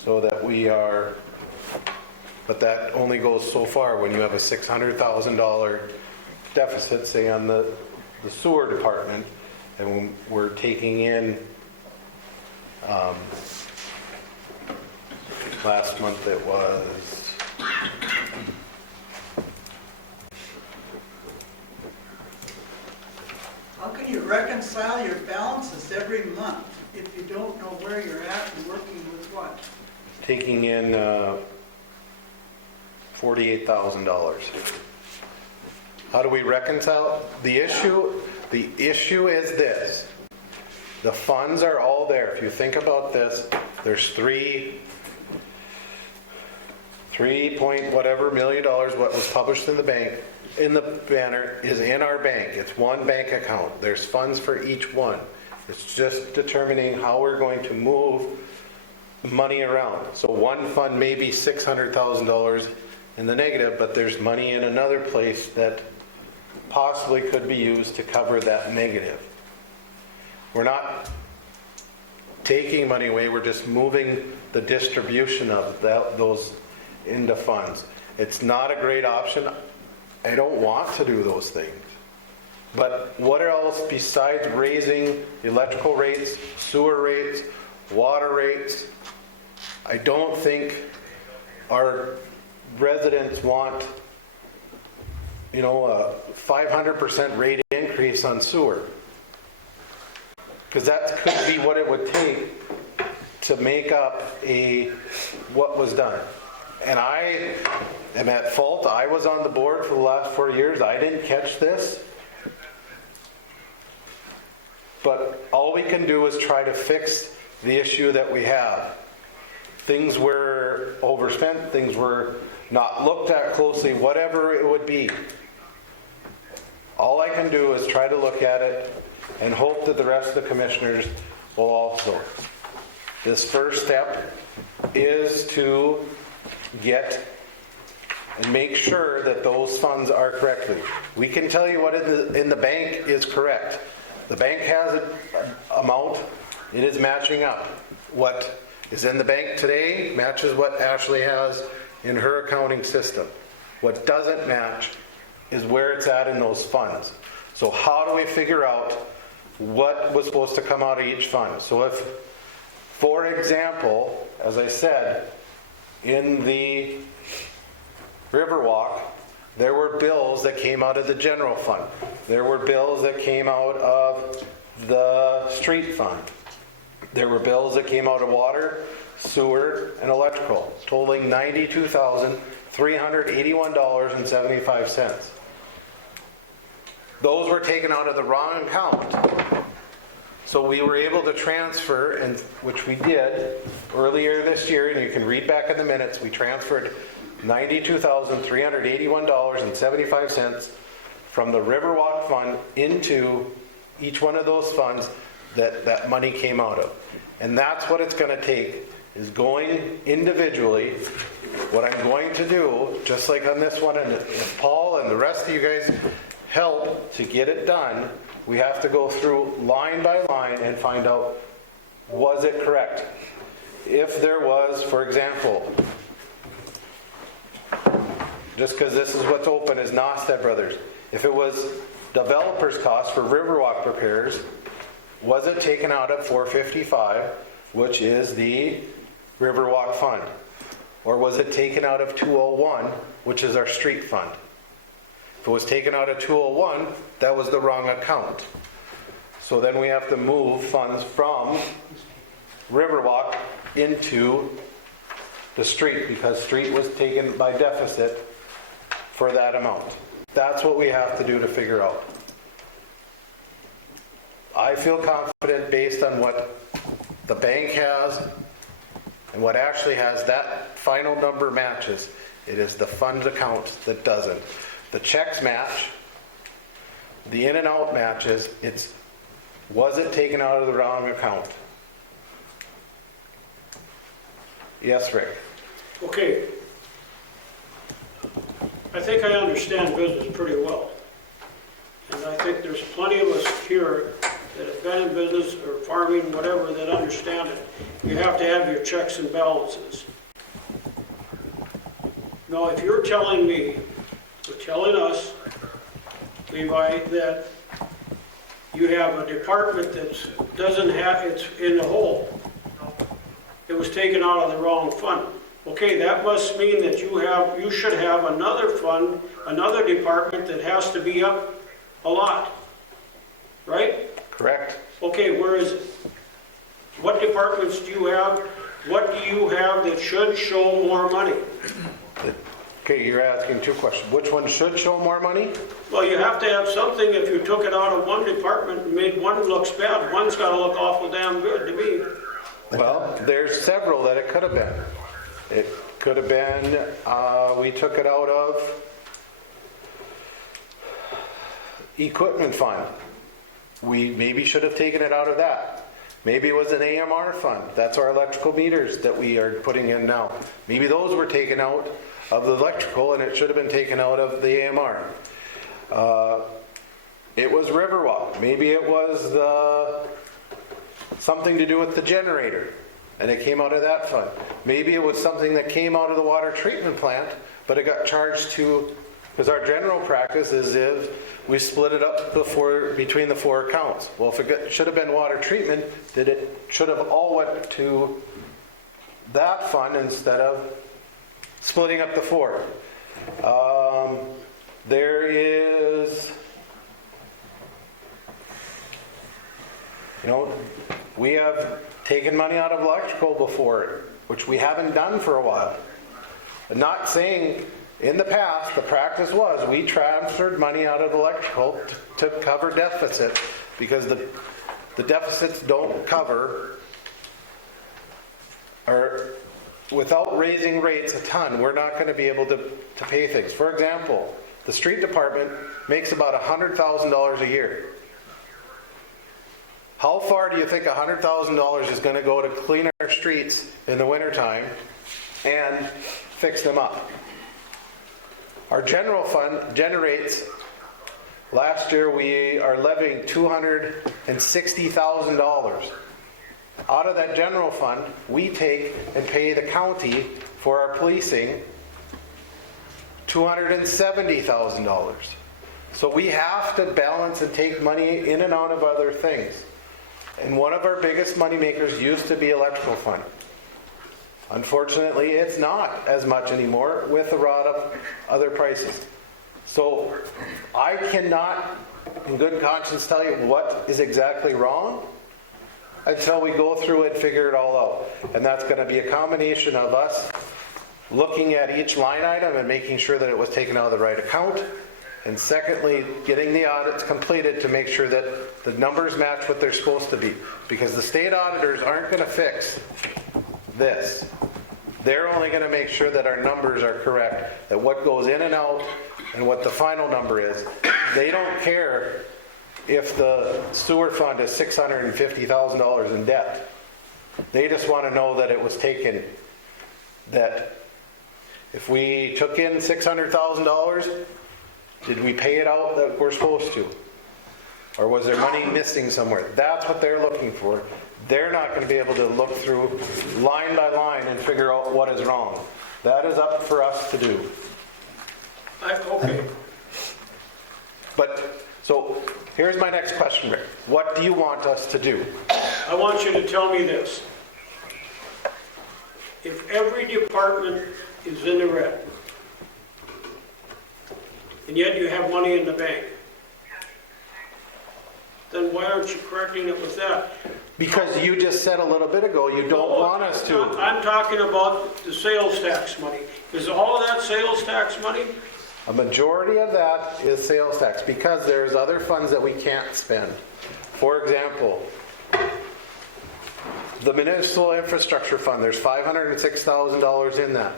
so that but that only goes so far when you have a $600,000 deficit, say on the sewer department, and we're taking in, last month it was, How can you reconcile your balances every month if you don't know where you're at and working with what? taking in $48,000. How do we reconcile? The issue is this. The funds are all there. If you think about this, there's three point whatever million dollars, what was published in the banner is in our bank. It's one bank account. There's funds for each one. It's just determining how we're going to move money around. So one fund may be $600,000 in the negative, but there's money in another place that possibly could be used to cover that negative. taking money away, we're just moving the distribution of those into funds. It's not a great option. I don't want to do those things. But what else besides raising electrical rates, sewer rates, water rates? I don't think our residents want, you know, a 500% rate increase on sewer. Because that could be what it would take to make up what was done. And I am at fault. I was on the board for the last 4 years. I didn't catch this. But all we can do is try to fix the issue that we have. Things were overspent, things were not looked at closely, whatever it would be. All I can do is try to look at it and hope that the rest of the commissioners will also. This first step is to get and make sure that those funds are correctly. We can tell you what in the bank is correct. The bank has an amount, it is matching up. What is in the bank today matches what Ashley has in her accounting system. What doesn't match is where it's at in those funds. So how do we figure out what was supposed to come out of each fund? So if, for example, as I said, in the Riverwalk, there were bills that came out of the general fund. There were bills that came out of the street fund. There were bills that came out of water, sewer, and electrical, totaling $92,381.75. Those were taken out of the wrong account. So we were able to transfer, and which we did earlier this year, and you can read back in the minutes, we transferred $92,381.75 from the Riverwalk Fund into each one of those funds that money came out of. And that's what it's going to take, is going individually. What I'm going to do, just like on this one, and if Paul and the rest of you guys help to get it done, we have to go through line by line and find out, was it correct? If there was, for example, just because this is what's open is Nostad Brothers. If it was developer's cost for Riverwalk repairs, was it taken out of 455, which is the Riverwalk fund? Or was it taken out of 201, which is our street fund? If it was taken out of 201, that was the wrong account. So then we have to move funds from Riverwalk into the street, because street was taken by deficit for that amount. That's what we have to do to figure out. I feel confident based on what the bank has and what Ashley has, that final number matches. It is the fund account that doesn't. The checks match, the in and out matches. Was it taken out of the wrong account? Yes, Rick. Okay. I think I understand business pretty well. And I think there's plenty of us here that have been in business or farming, whatever, that understand it. You have to have your checks and balances. Now, if you're telling me, or telling us, Levi, that you have a department that doesn't have, it's in the hole, it was taken out of the wrong fund. Okay, that must mean that you should have another fund, another department that has to be up a lot, right? Correct. Okay, where is it? What departments do you have? What do you have that should show more money? Okay, you're asking two questions. Which one should show more money? Well, you have to have something. If you took it out of one department and made one look bad, one's got to look awful damn good to me. Well, there's several that it could have been. It could have been, we took it out of equipment fund. We maybe should have taken it out of that. Maybe it was an AMR fund. That's our electrical meters that we are putting in now. Maybe those were taken out of the electrical and it should have been taken out of the AMR. It was Riverwalk. Maybe it was the something to do with the generator, and it came out of that fund. Maybe it was something that came out of the water treatment plant, but it got charged to, because our general practice is if we split it up between the 4 accounts. Well, if it should have been water treatment, then it should have all went to that fund instead of splitting up the 4. There is, we have taken money out of electrical before, which we haven't done for a while. I'm not saying in the past, the practice was we transferred money out of electrical to cover deficits because the deficits don't cover, or without raising rates a ton, we're not going to be able to pay things. For example, the street department makes about $100,000 a year. How far do you think $100,000 is going to go to clean our streets in the wintertime and fix them up? Our general fund generates, last year we are levying $260,000. Out of that general fund, we take and pay the county for our policing $270,000. So we have to balance and take money in and out of other things. And one of our biggest money makers used to be electrical fund. Unfortunately, it's not as much anymore with a lot of other prices. So I cannot, in good conscience, tell you what is exactly wrong until we go through it and figure it all out. And that's going to be a combination of us looking at each line item and making sure that it was taken out of the right account. And secondly, getting the audits completed to make sure that the numbers match what they're supposed to be. Because the state auditors aren't going to fix this. They're only going to make sure that our numbers are correct, that what goes in and out and what the final number is. They don't care if the sewer fund is $650,000 in debt. They just want to know that it was taken, that if we took in $600,000, did we pay it out that we're supposed to? Or was there money missing somewhere? That's what they're looking for. They're not going to be able to look through line by line and figure out what is wrong. That is up for us to do. Okay. But, so, here's my next question, Rick. What do you want us to do? I want you to tell me this. If every department is in the red, and yet you have money in the bank, then why aren't you correcting it with that? Because you just said a little bit ago you don't want us to. I'm talking about the sales tax money. Is all of that sales tax money? A majority of that is sales tax because there's other funds that we can't spend. For example, the municipal infrastructure fund, there's $506,000 in that.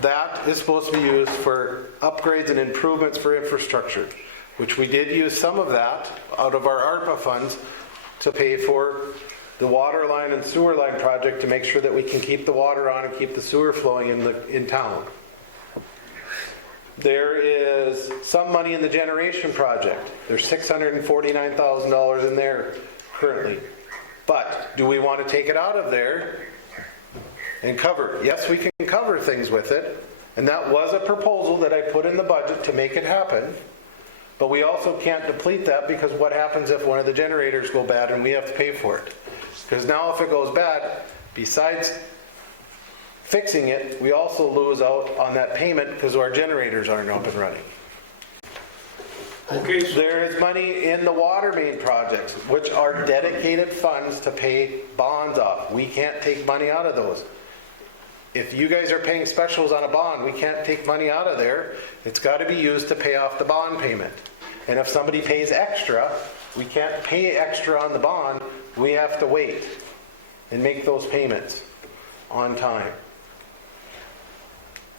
That is supposed to be used for upgrades and improvements for infrastructure, which we did use some of that out of our ARPA funds to pay for the water line and sewer line project to make sure that we can keep the water on and keep the sewer flowing in town. There is some money in the generation project. There's $649,000 in there currently. But do we want to take it out of there and cover it? Yes, we can cover things with it. And that was a proposal that I put in the budget to make it happen. But we also can't deplete that because what happens if one of the generators go bad and we have to pay for it? Because now if it goes bad, besides fixing it, we also lose out on that payment because our generators aren't up and running. Okay, so There is money in the water main projects, which are dedicated funds to pay bonds off. We can't take money out of those. If you guys are paying specials on a bond, we can't take money out of there. It's got to be used to pay off the bond payment. And if somebody pays extra, we can't pay extra on the bond. We have to wait and make those payments on time.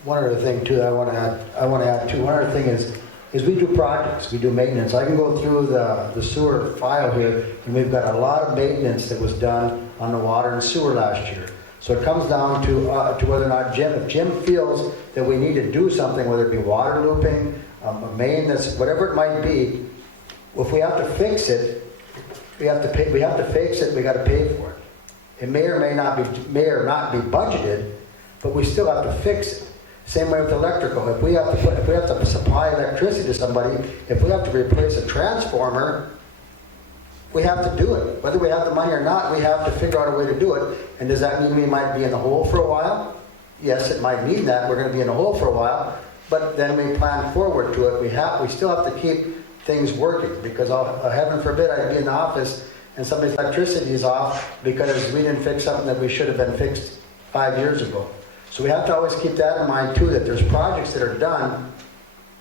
One other thing too that I want to add too. One other thing is we do projects, we do maintenance. I can go through the sewer file here, and we've got a lot of maintenance that was done on the water and sewer last year. So it comes down to whether or not if Jim feels that we need to do something, whether it be water looping, a main, that's whatever it might be. If we have to fix it, we have to fix it, we gotta pay for it. It may or not be budgeted, but we still have to fix it. Same way with electrical. If we have to supply electricity to somebody, if we have to replace a transformer, we have to do it. Whether we have the money or not, we have to figure out a way to do it. And does that mean we might be in the hole for a while? Yes, it might mean that we're going to be in the hole for a while, but then we plan forward to it. We still have to keep things working, because heaven forbid I'd be in the office and somebody's electricity is off because we didn't fix something that we should have been fixed 5 years ago. So we have to always keep that in mind too, that there's projects that are done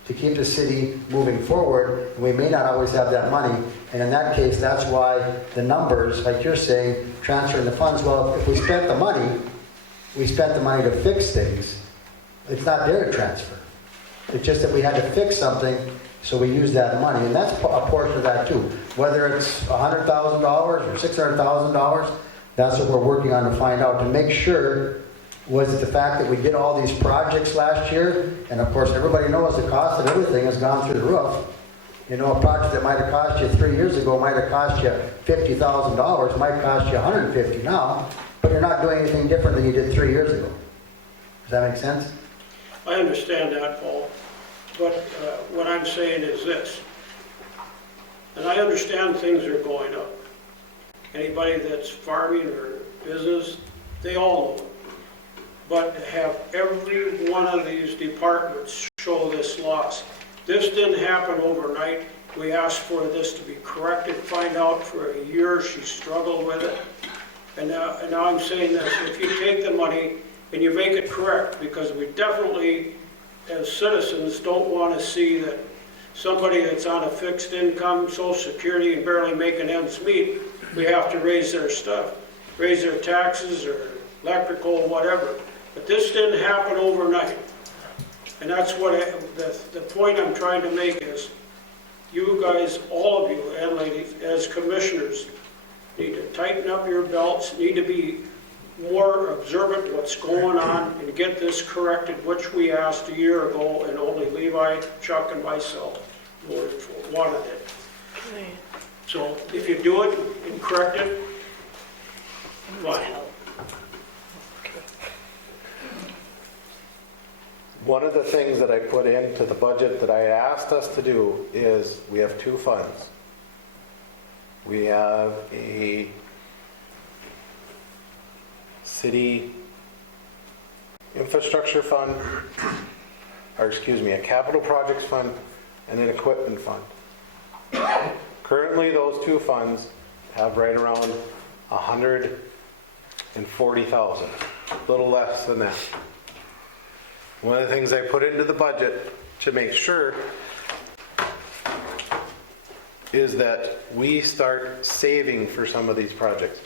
to keep the city moving forward, and we may not always have that money. And in that case, that's why the numbers, like you're saying, transferring the funds, well, if we spent the money to fix things, it's not there to transfer. It's just that we had to fix something, so we use that money, and that's a portion of that too. Whether it's $100,000 or $600,000, that's what we're working on to find out, to make sure. Was it the fact that we did all these projects last year? And of course, everybody knows the cost of everything has gone through the roof. You know, a project that might have cost you 3 years ago might have cost you $50,000, might cost you $150 now, but you're not doing anything different than you did 3 years ago. Does that make sense? I understand that, Paul, but what I'm saying is this, and I understand things are going up. Anybody that's farming or business, they all know it. But to have every one of these departments show this loss. This didn't happen overnight. We asked for this to be corrected, find out for a year she struggled with it. And now I'm saying this, if you take the money and you make it correct, because we definitely, as citizens, don't want to see that somebody that's on a fixed income, Social Security, and barely making ends meet, we have to raise their stuff, raise their taxes or electrical, whatever. But this didn't happen overnight. And that's what the point I'm trying to make is, you guys, all of you and ladies, as commissioners, need to tighten up your belts, need to be more observant of what's going on and get this corrected, which we asked a year ago, and only Levi, Chuck, and myself wanted it. So if you do it and correct it, fine. One of the things that I put into the budget that I asked us to do is we have two funds. We have a city infrastructure fund, or excuse me, a capital projects fund and an equipment fund. Currently, those two funds have right around 140,000, a little less than that. One of the things I put into the budget to make sure is that we start saving for some of these projects.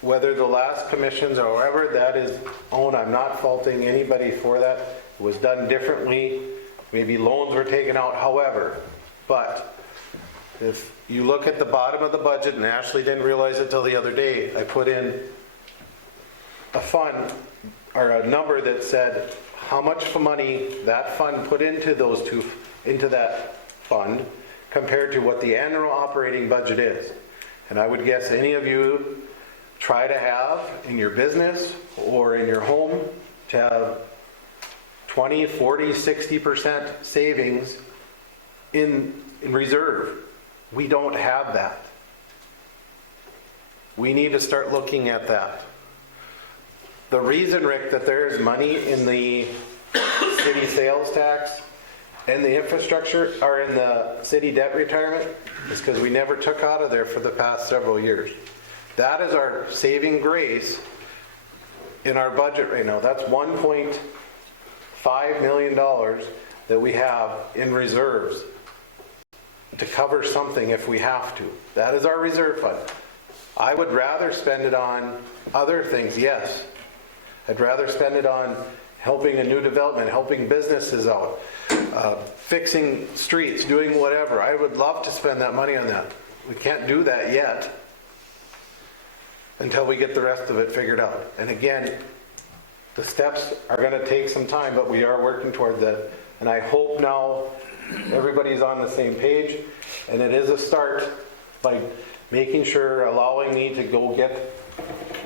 Whether the last commissions or however that is owned, I'm not faulting anybody for that. It was done differently. Maybe loans were taken out, however. But if you look at the bottom of the budget, and Ashley didn't realize it till the other day, I put in a fund or a number that said how much money that fund put into that fund compared to what the annual operating budget is. And I would guess any of you try to have in your business or in your home to have 20, 40, 60% savings in reserve. We don't have that. We need to start looking at that. The reason, Rick, that there is money in the city sales tax and the infrastructure, or in the city debt retirement, is because we never took out of there for the past several years. That is our saving grace in our budget right now. That's $1.5 million that we have in reserves to cover something if we have to. That is our reserve fund. I would rather spend it on other things, yes. I'd rather spend it on helping a new development, helping businesses out, fixing streets, doing whatever. I would love to spend that money on that. We can't do that yet until we get the rest of it figured out. And again, the steps are going to take some time, but we are working toward that. And I hope now everybody's on the same page, and it is a start by making sure, allowing me to go get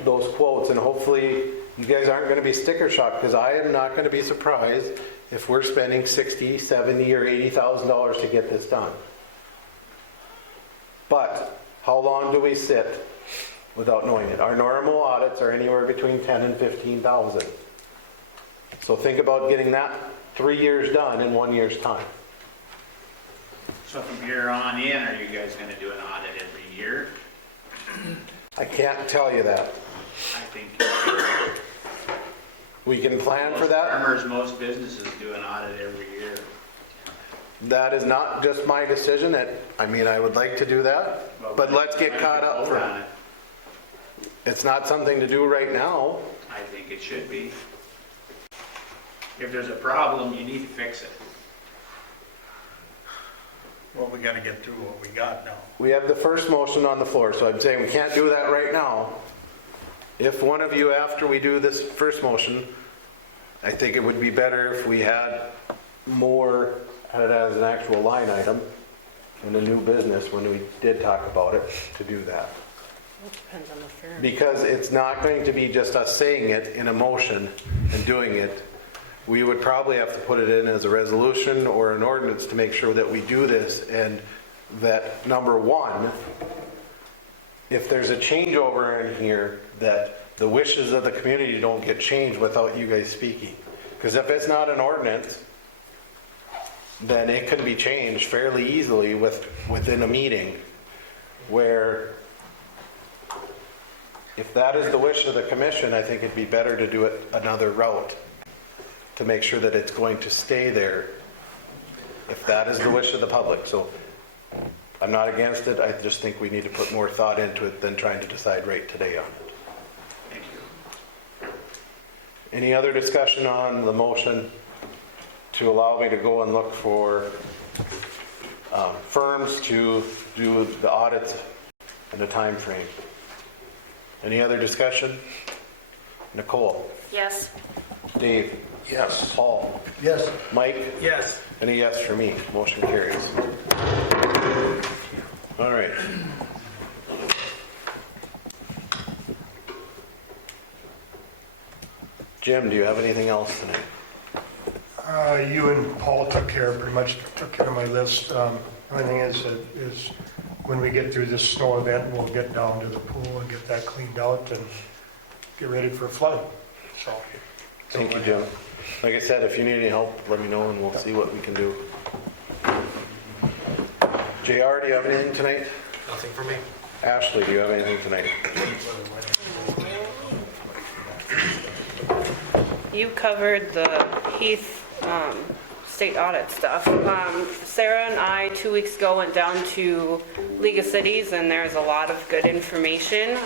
those quotes, and hopefully you guys aren't gonna be sticker shocked, because I am not gonna be surprised if we're spending $60, $70, or $80,000 to get this done. But how long do we sit without knowing it? Our normal audits are anywhere between 10 and 15,000. So think about getting that 3 years done in 1 year's time. So from here on in, are you guys gonna do an audit every year? I can't tell you that. I think We can plan for that. farmers, most businesses do an audit every year. That is not just my decision. I mean, I would like to do that, but let's get caught up for it. It's not something to do right now. I think it should be. If there's a problem, you need to fix it. Well, we gotta get through what we got now. We have the first motion on the floor, so I'm saying we can't do that right now. If one of you, after we do this first motion, I think it would be better if we had more, had it as an actual line item in a new business when we did talk about it, to do that. It depends on the firm. Because it's not going to be just us saying it in a motion and doing it. We would probably have to put it in as a resolution or an ordinance to make sure that we do this, and that, number one, if there's a changeover in here, that the wishes of the community don't get changed without you guys speaking. Because if it's not an ordinance, then it can be changed fairly easily within a meeting, where if that is the wish of the commission, I think it'd be better to do it another route to make sure that it's going to stay there, if that is the wish of the public. So I'm not against it. I just think we need to put more thought into it than trying to decide right today on it. Thank you. Any other discussion on the motion to allow me to go and look for firms to do the audits in a time frame? Any other discussion? Nicole? Yes. Dave? Yes. Paul? Yes. Mike? Yes. And a yes for me. Motion carries. All right. Jim, do you have anything else tonight? You and Paul pretty much took care of my list. The only thing is when we get through this snow event, we'll get down to the pool and get that cleaned out and get ready for a flood. So. Thank you, Jim. Like I said, if you need any help, let me know and we'll see what we can do. JR, do you have anything tonight? Nothing for me. Ashley, do you have anything tonight? You covered the Heath state audit stuff. Sarah and I 2 weeks ago went down to League of Cities, and there's a lot of good information.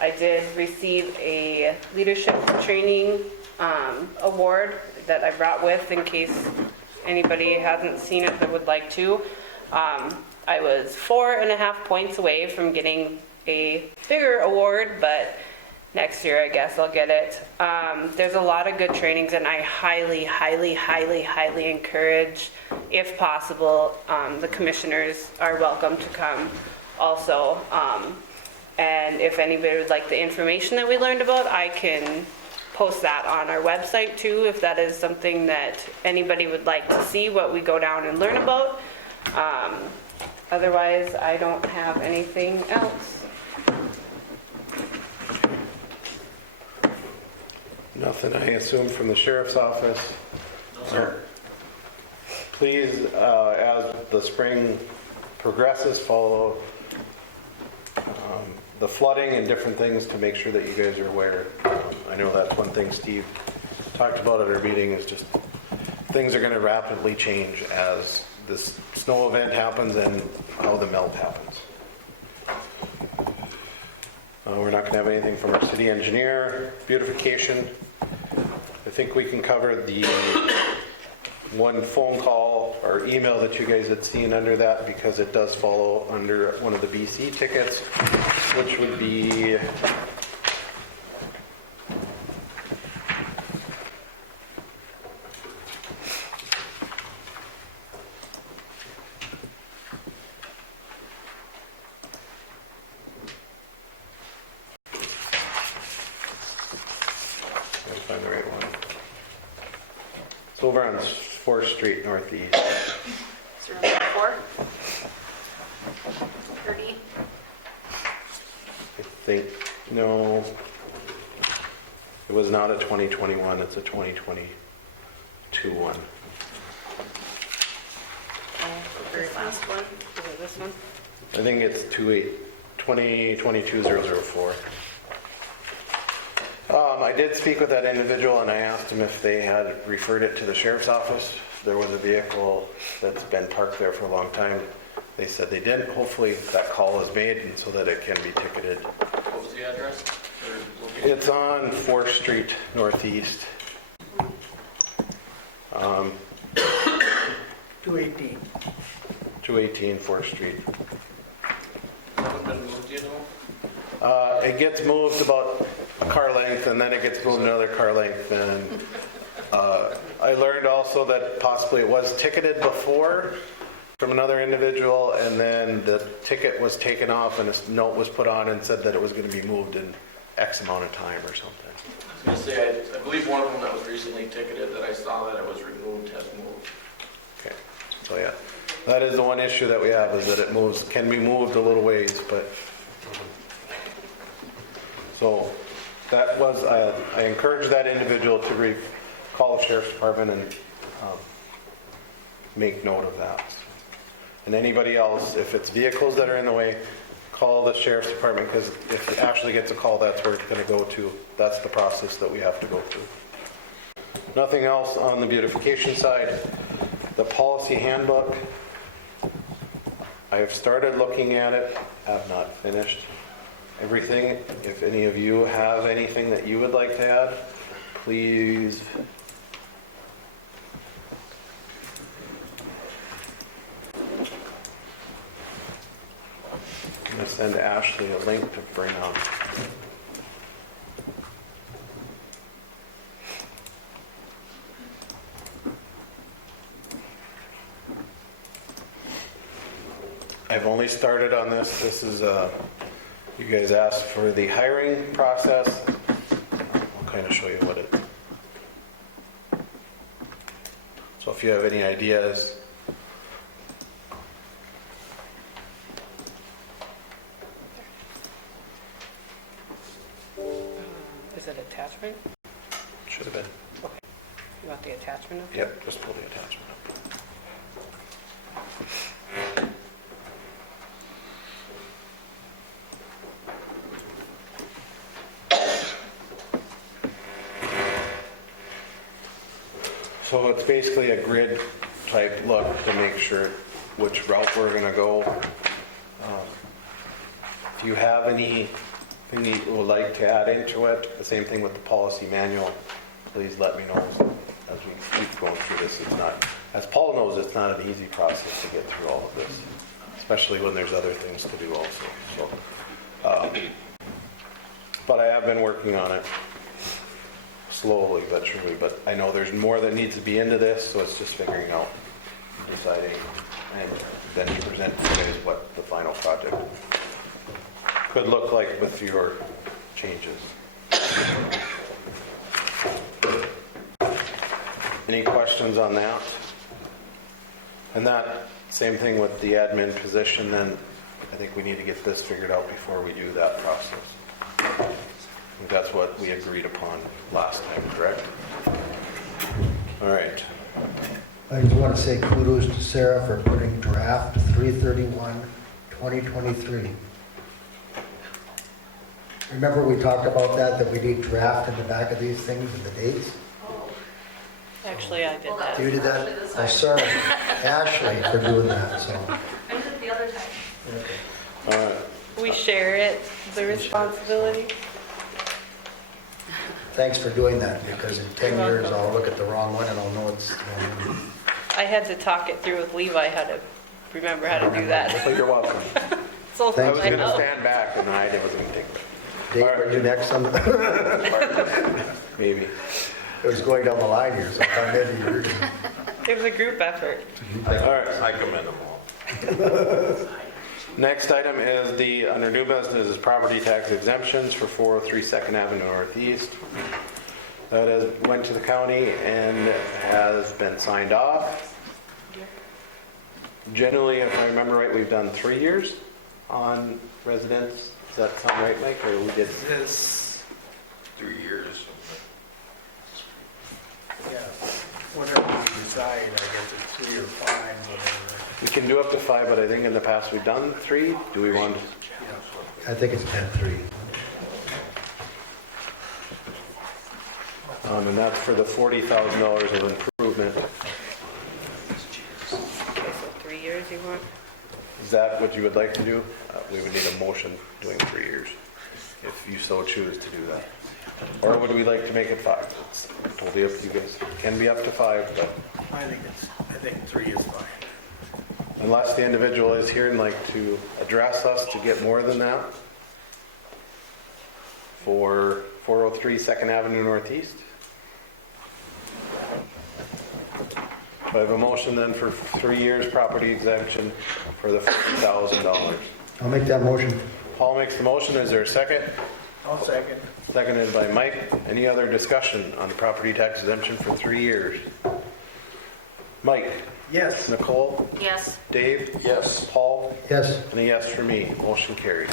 I did receive a leadership training award that I brought with in case anybody hasn't seen it that would like to. I was 4.5 points away from getting a bigger award, but next year I guess I'll get it. There's a lot of good trainings, and I highly, highly, highly, highly encourage, if possible, the commissioners are welcome to come also. And if anybody would like the information that we learned about, I can post that on our website too, if that is something that anybody would like to see, what we go down and learn about. Otherwise, I don't have anything else. Nothing, I assume, from the sheriff's office. No, sir. Please, as the spring progresses, follow the flooding and different things to make sure that you guys are aware. I know that's one thing Steve talked about at our meeting, is just things are going to rapidly change as this snow event happens and how the melt happens. We're not going to have anything from our city engineer. Beautification, I think we can cover the one phone call or email that you guys had seen under that, because it does follow under one of the BC tickets, which would be over on 4th Street Northeast. 004? 30? I think, no, it was not a 2021, it's a 2022 one. This last one, is it this one? I think it's 2022-004. I did speak with that individual and I asked him if they had referred it to the sheriff's office. There was a vehicle that's been parked there for a long time. They said they didn't. Hopefully that call is made and so that it can be ticketed. What was the address? It's on 4th Street Northeast. 218. 218 4th Street. Haven't been moved, you know? It gets moved about a car length and then it gets moved another car length. And I learned also that possibly it was ticketed before from another individual and then the ticket was taken off and a note was put on and said that it was going to be moved in X amount of time or something. I was going to say, I believe one of them that was recently ticketed that I saw that it was removed has moved. Okay, so yeah, that is the one issue that we have is that it moves, can be moved a little ways, but. So that was, I encouraged that individual to call the sheriff's department and make note of that. And anybody else, if it's vehicles that are in the way, call the sheriff's department because if it actually gets a call, that's where it's going to go to. That's the process that we have to go through. Nothing else on the beautification side. The policy handbook, I have started looking at it, have not finished everything. If any of you have anything that you would like to add, please. I'm going to send Ashley a link to bring up. I've only started on this. This is you guys asked for the hiring process. I'll kind of show you what it. So if you have any ideas. Is it attachment? Should have been. Okay. You want the attachment up? Yep, just pull the attachment up. So it's basically a grid type look to make sure which route we're going to go. If you have anything you would like to add into it, the same thing with the policy manual, please let me know as we keep going through this. It's not, as Paul knows, it's not an easy process to get through all of this, especially when there's other things to do also. So, but I have been working on it. Slowly but surely, but I know there's more that needs to be into this, so it's just figuring out, deciding, and then you present to you guys what the final project could look like with your changes. Any questions on that? And that same thing with the admin position, then I think we need to get this figured out before we do that process. That's what we agreed upon last time, correct? All right. I just want to say kudos to Sarah for putting draft 3/31/2023. Remember we talked about that we need draft in the back of these things and the dates? Actually, I did that. You did that? Oh, sorry, Ashley, for doing that, so. I did it the other time. All right. We share it, the responsibility. Thanks for doing that, because in 10 years, I'll look at the wrong one and I'll know it's. I had to talk it through with Levi how to remember how to do that. Well, you're welcome. So Thanks. I was going to know. stand back and I was going to take it. Dave, are you next on the, Maybe. it was going down the line here, so I'm maybe you're. It was a group effort. All right. I commend them all. Next item is the, under new business, is property tax exemptions for 403 2nd Avenue Northeast. that went to the county and has been signed off. Generally, if I remember right, we've done 3 years on residents. Does that sound right, Mike? Or we did? This, 3 years. Yeah, whatever we decide, I guess it's 3 or 5, whatever. We can do up to 5, but I think in the past we've done 3. Do we want? I think it's 10-3. And that's for the $40,000 of improvement. Okay, so 3 years you want? Is that what you would like to do? We would need a motion doing 3 years, if you so choose to do that. Or would we like to make it 5? It's totally up to you guys. It can be up to 5, but I think 3 is fine. unless the individual is here and like to address us to get more than that for 403 2nd Avenue Northeast. So I have a motion then for 3 years property exemption for the $40,000. I'll make that motion. Paul makes the motion. Is there a second? I'll second. Seconded by Mike. Any other discussion on the property tax exemption for 3 years? Mike? Yes. Nicole? Yes. Dave? Yes. Paul? Yes. And a yes for me. Motion carried.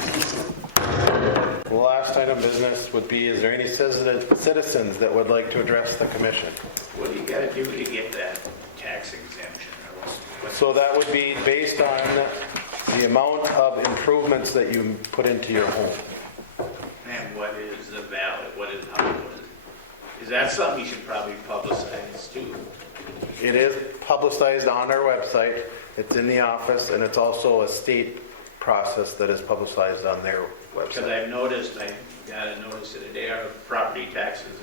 The last item of business would be, is there any citizens that would like to address the commission? What do you gotta do to get that tax exemption? Or what's So that would be based on the amount of improvements that you put into your home. and what is the value, is that something you should probably publicize too? It is publicized on our website. It's in the office, and it's also a state process that is publicized on their Because website. I've noticed, I got a notice the other day, our property taxes,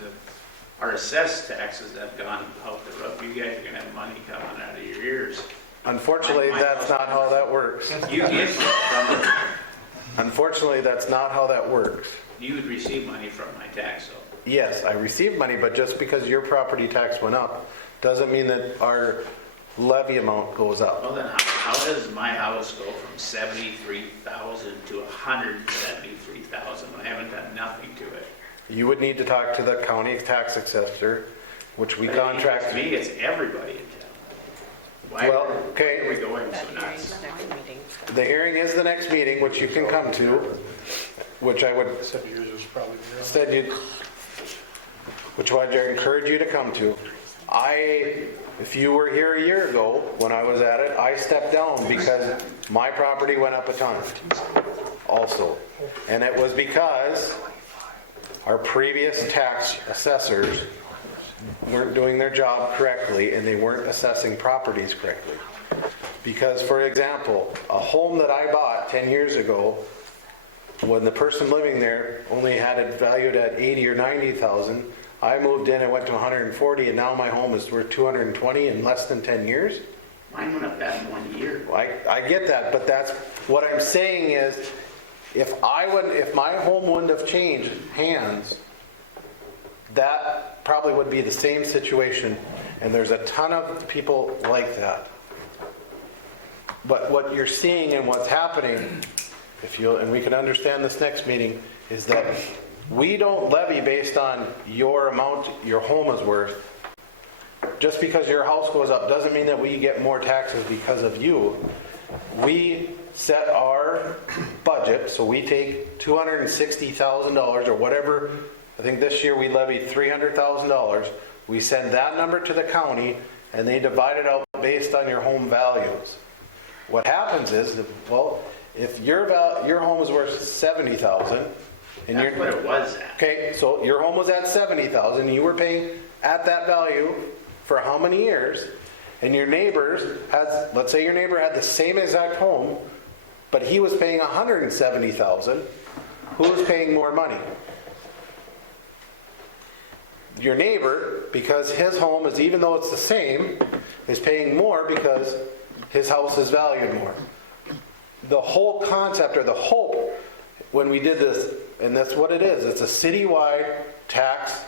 our assessed taxes have gone out the roof. You guys are gonna have money coming out of your ears. Unfortunately, that's not how that works. You get from, Unfortunately, that's not how that works. you would receive money from my tax bill. Yes, I received money, but just because your property tax went up doesn't mean that our levy amount goes up. Well, then how does my house go from 73,000 to 173,000 when I haven't done nothing to it? You would need to talk to the county tax assessor, which we But contract. To me, it's everybody in town. Why Well, are we okay, going That so hearing's nuts? next meeting. the hearing is the next meeting, which you can come to, which I would Said yours was probably zero. said you, which I encourage you to come to. If you were here a year ago, when I was at it, I stepped down because my property went up a ton also. And it was because our previous tax assessors weren't doing their job correctly and they weren't assessing properties correctly. Because, for example, a home that I bought 10 years ago, when the person living there only had it valued at 80 or 90,000, I moved in and went to 140, and now my home is worth 220 in less than 10 years. Mine went up that in 1 year. I get that, but that's what I'm saying is, if my home wouldn't have changed hands, that probably would be the same situation, and there's a ton of people like that. But what you're seeing and what's happening, and we can understand this next meeting, is that we don't levy based on your amount your home is worth. Just because your house goes up doesn't mean that we get more taxes because of you. We set our budget, so we take $260,000 or whatever. I think this year we levied $300,000. We send that number to the county, and they divide it out based on your home values. What happens is, if your home is worth $70,000, and That's what it was at. okay, so your home was at $70,000, you were paying at that value for how many years? And your neighbors let's say your neighbor had the same exact home, but he was paying $170,000. Who was paying more money? Your neighbor, because his home is, even though it's the same, is paying more because his house is valued more. The whole concept, or the hope, when we did this, and that's what it is, it's a citywide tax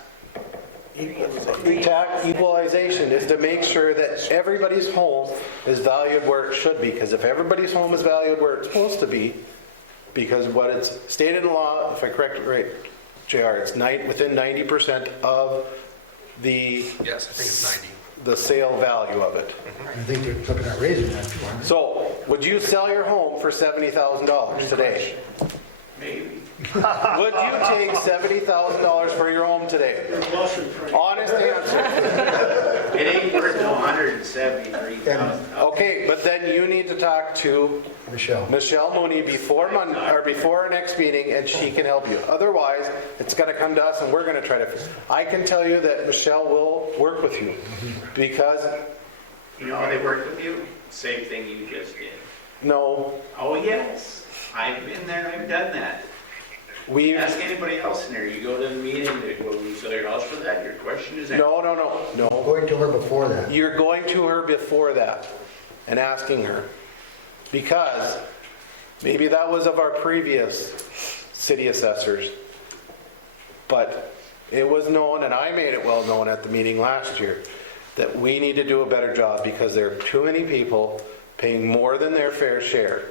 equalization, is to make sure that everybody's home is valued where it should be. Because if everybody's home is valued where it's supposed to be, because what it's stated in law, if I correct it right, JR, it's within 90% of the, Yes, I think it's 90. the sale value of it. I think they're looking at raising that too, aren't they? So, would you sell your home for $70,000 today? Maybe. Would you take $70,000 for your home today? You're blushing, Frank. Honest answer. It ain't worth no $173,000. Okay, but then you need to talk to Michelle Mooney before Monday, or before our next meeting, and she can help you. Otherwise, it's gonna come to us and we're gonna try to, I can tell you that Michelle will work with you, because, You know how they work with you? Same thing you just did. no, Oh, yes. I've been there, I've done that. we, Ask anybody else in there. You go to the meeting, they go, "We sell your house for that?" Your question is answered. no. Going to her before that. You're going to her before that and asking her. Because maybe that was of our previous city assessors. But it was known, and I made it well known at the meeting last year, that we need to do a better job because there are too many people paying more than their fair share.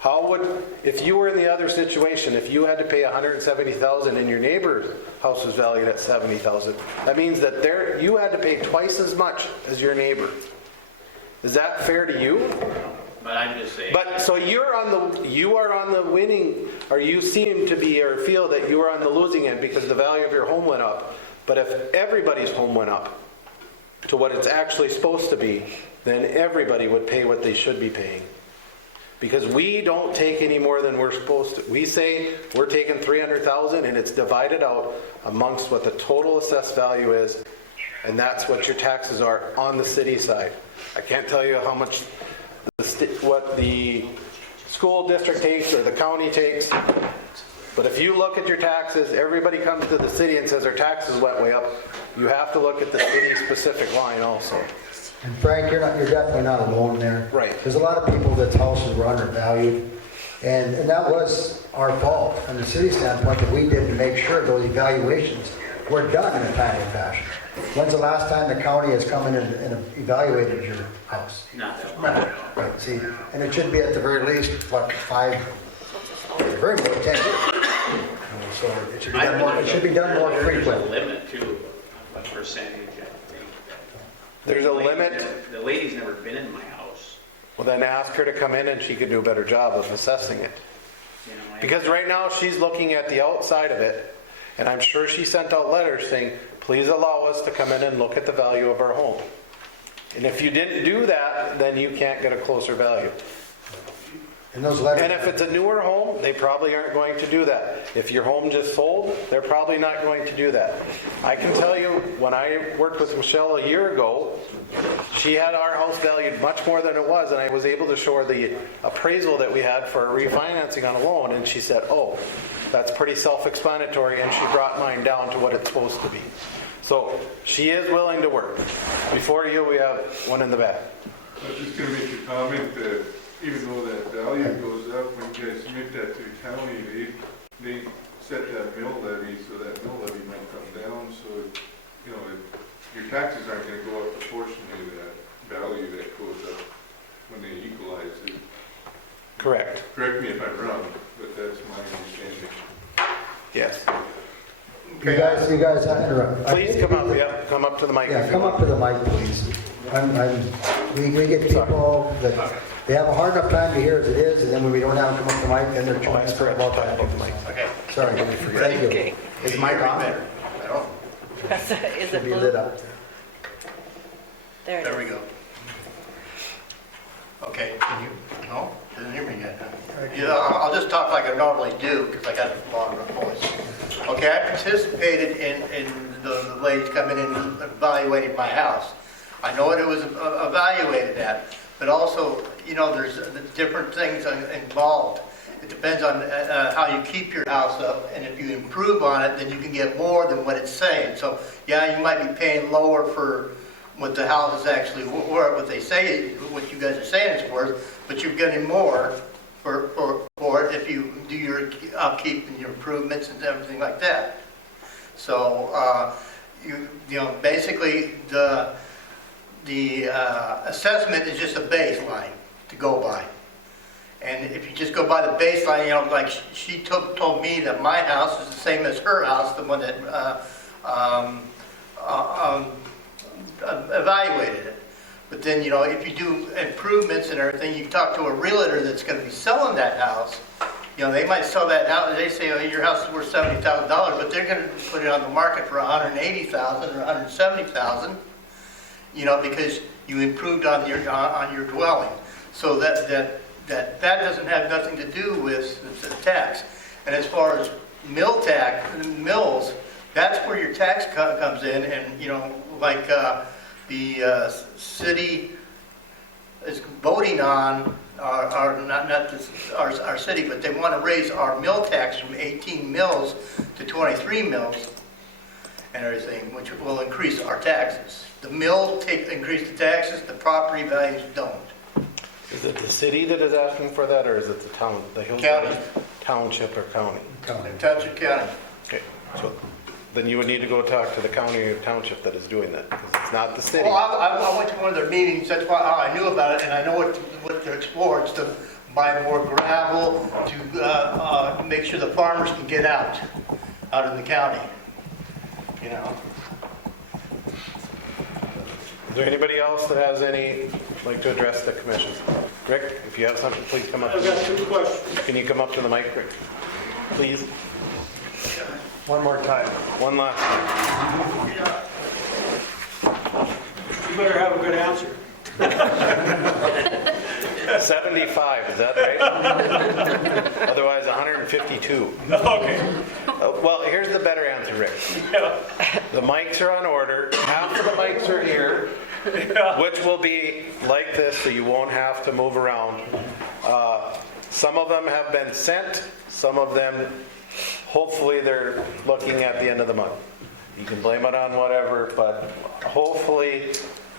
How would, if you were in the other situation, if you had to pay $170,000 and your neighbor's house was valued at $70,000, that means that you had to pay twice as much as your neighbor. Is that fair to you? But I'm just saying. But so you are on the winning, or you seem to be, or feel that you are on the losing end because the value of your home went up. But if everybody's home went up to what it's actually supposed to be, then everybody would pay what they should be paying. Because we don't take any more than we're supposed to. We say we're taking $300,000 and it's divided out amongst what the total assessed value is, and that's what your taxes are on the city side. I can't tell you how much what the school district takes or the county takes, but if you look at your taxes, everybody comes to the city and says their taxes went way up. You have to look at the city specific line also. And Frank, you're definitely not alone there. Right. There's a lot of people that's houses were undervalued, and that was our fault from the city standpoint that we did to make sure those evaluations were done in a timely fashion. When's the last time the county has come in and evaluated your house? Not that long. Right, see, and it should be at the very least, what, 5, very more, 10 years. So it should be done more, it should be done more There's a frequent. limit to a percentage, I think. There's a limit. The lady's never been in my house. Well, then ask her to come in and she could do a better job of assessing it. You know, Because right now she's looking at the outside of it, and I'm sure she sent out letters saying, please allow us to come in and look at the value of our home. And if you didn't do that, then you can't get a closer value. And those letters. And if it's a newer home, they probably aren't going to do that. If your home just sold, they're probably not going to do that. I can tell you, when I worked with Michelle a year ago, she had our house valued much more than it was, and I was able to show her the appraisal that we had for refinancing on a loan, and she said, oh, that's pretty self-explanatory, and she brought mine down to what it's supposed to be. So she is willing to work. Before you, we have one in the back. I was just going to make a comment that even though that value goes up, when you guys submit that to the county, they set that mill levy, so that mill levy might come down, so, you know, your taxes aren't going to go up proportionally to that value that goes up when they equalize it. Correct. Correct me if I'm wrong, but that's my understanding. Yes. You guys, interrupt. Please come up, yeah, come up to the mic. Yeah, come up to the mic, please. We get people that, they have a hard enough time to hear as it is, and then when we don't have them come up to the mic, then they're trying to talk about that. Okay. Sorry, thank you. Okay. Is the mic on? I don't. Is it Should be lit blue? up. There it There is. we go. Okay, can you, no, doesn't hear me yet, huh? Yeah, I'll just talk like I normally do, because I got a long voice. Okay, I participated in the ladies coming in and evaluating my house. I know what it was evaluated at, but also, you know, there's different things involved. It depends on how you keep your house up, and if you improve on it, then you can get more than what it's saying. So, yeah, you might be paying lower for what the house is actually worth, what they say, what you guys are saying it's worth, but you're getting more for it if you do your upkeep and your improvements and everything like that. So, you know, basically the assessment is just a baseline to go by. And if you just go by the baseline, you know, like she told me that my house is the same as her house, the one that um, evaluated it. But then, you know, if you do improvements and everything, you talk to a realtor that's going to be selling that house. You know, they might sell that house. They say, oh, your house is worth $70,000, but they're going to put it on the market for $180,000 or $170,000. You know, because you improved on your dwelling. So that doesn't have nothing to do with the tax. And as far as mills, that's where your tax comes in. And you know, like the city is voting on our city, but they want to raise our mill tax from 18 mills to 23 mills and everything, which will increase our taxes. The mill increase the taxes, the property values don't. Is it the city that is asking for that, or is it the town, the Hillsboro County. Township or county? Township County. Okay, so then you would need to go talk to the county or township that is doing that, because it's not the city. Well, I went to one of their meetings, that's why I knew about it, and I know what to explore. It's to buy more gravel, to make sure the farmers can get out in the county, you know. Is there anybody else that has like to address the commission? Rick, if you have something, please come up. I've got 2 questions. Can you come up to the mic, Rick? Please. One more time. One last time. You better have a good answer. 75, is that right? Otherwise, 152. Okay. Well, here's the better answer, Rick. Yeah. The mics are on order. Half of the mics are here, which will be like this, so you won't have to move around. Some of them have been sent. Some of them, hopefully, they're looking at the end of the month. You can blame it on whatever, but hopefully,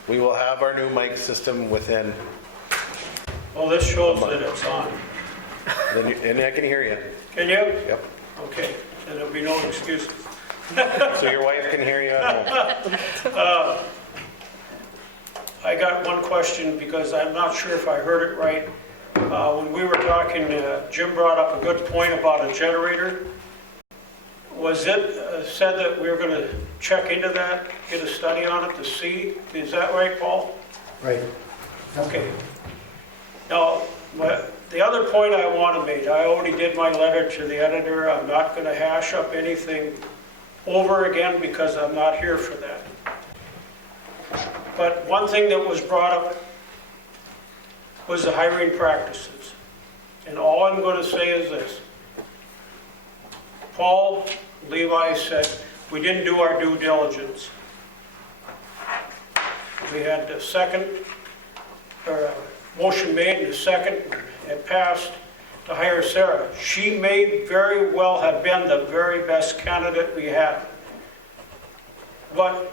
we will have our new mic system within. Well, this shows that it's on. And I can hear you. Can you? Yep. Okay, then there'll be no excuses. So your wife can hear you at home. I got one question because I'm not sure if I heard it right. When we were talking, Jim brought up a good point about a generator. Was it said that we were going to check into that, get a study on it to see? Is that right, Paul? Right. Okay. Now, the other point I want to make, I already did my letter to the editor. I'm not going to hash up anything over again because I'm not here for that. But one thing that was brought up was the hiring practices. And all I'm going to say is this. Paul Levi said, we didn't do our due diligence. We had a second, or a motion made and a second, and passed to hire Sarah. She may very well have been the very best candidate we had. But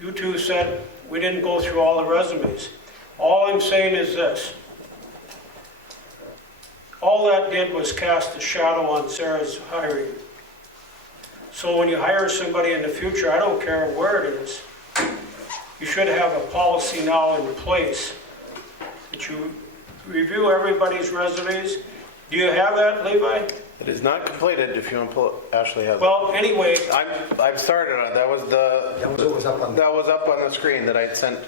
you two said we didn't go through all the resumes. All I'm saying is this. All that did was cast a shadow on Sarah's hiring. So when you hire somebody in the future, I don't care where it is, you should have a policy now in place that you review everybody's resumes. Do you have that, Levi? It is not completed. If you want to pull it, Ashley has it. Well, anyway, I've started on it. That was up on the screen that I sent.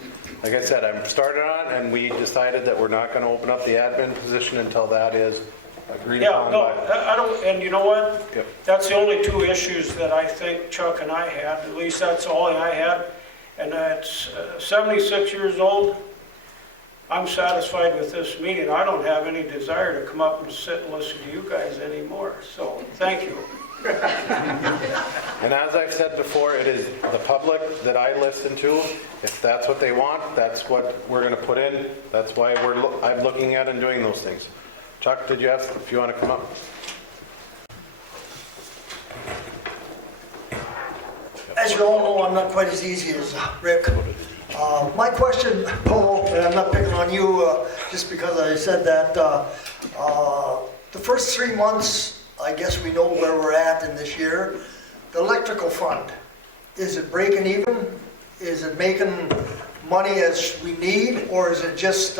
Like I said, I'm started on, and we decided that we're not going to open up the admin position until that is agreed upon. I don't, and you know what? Yep. That's the only 2 issues that I think Chuck and I had. At least that's all I had. And that's 76 years old. I'm satisfied with this meeting. I don't have any desire to come up and sit and listen to you guys anymore. So, thank you. And as I've said before, it is the public that I listen to. If that's what they want, that's what we're going to put in. That's why I'm looking at and doing those things. Chuck, did you ask if you want to come up? As you all know, I'm not quite as easy as Rick. My question, Paul, and I'm not picking on you just because I said that, the first 3 months, I guess we know where we're at in this year. The electrical fund, is it breaking even? Is it making money as we need, or is it just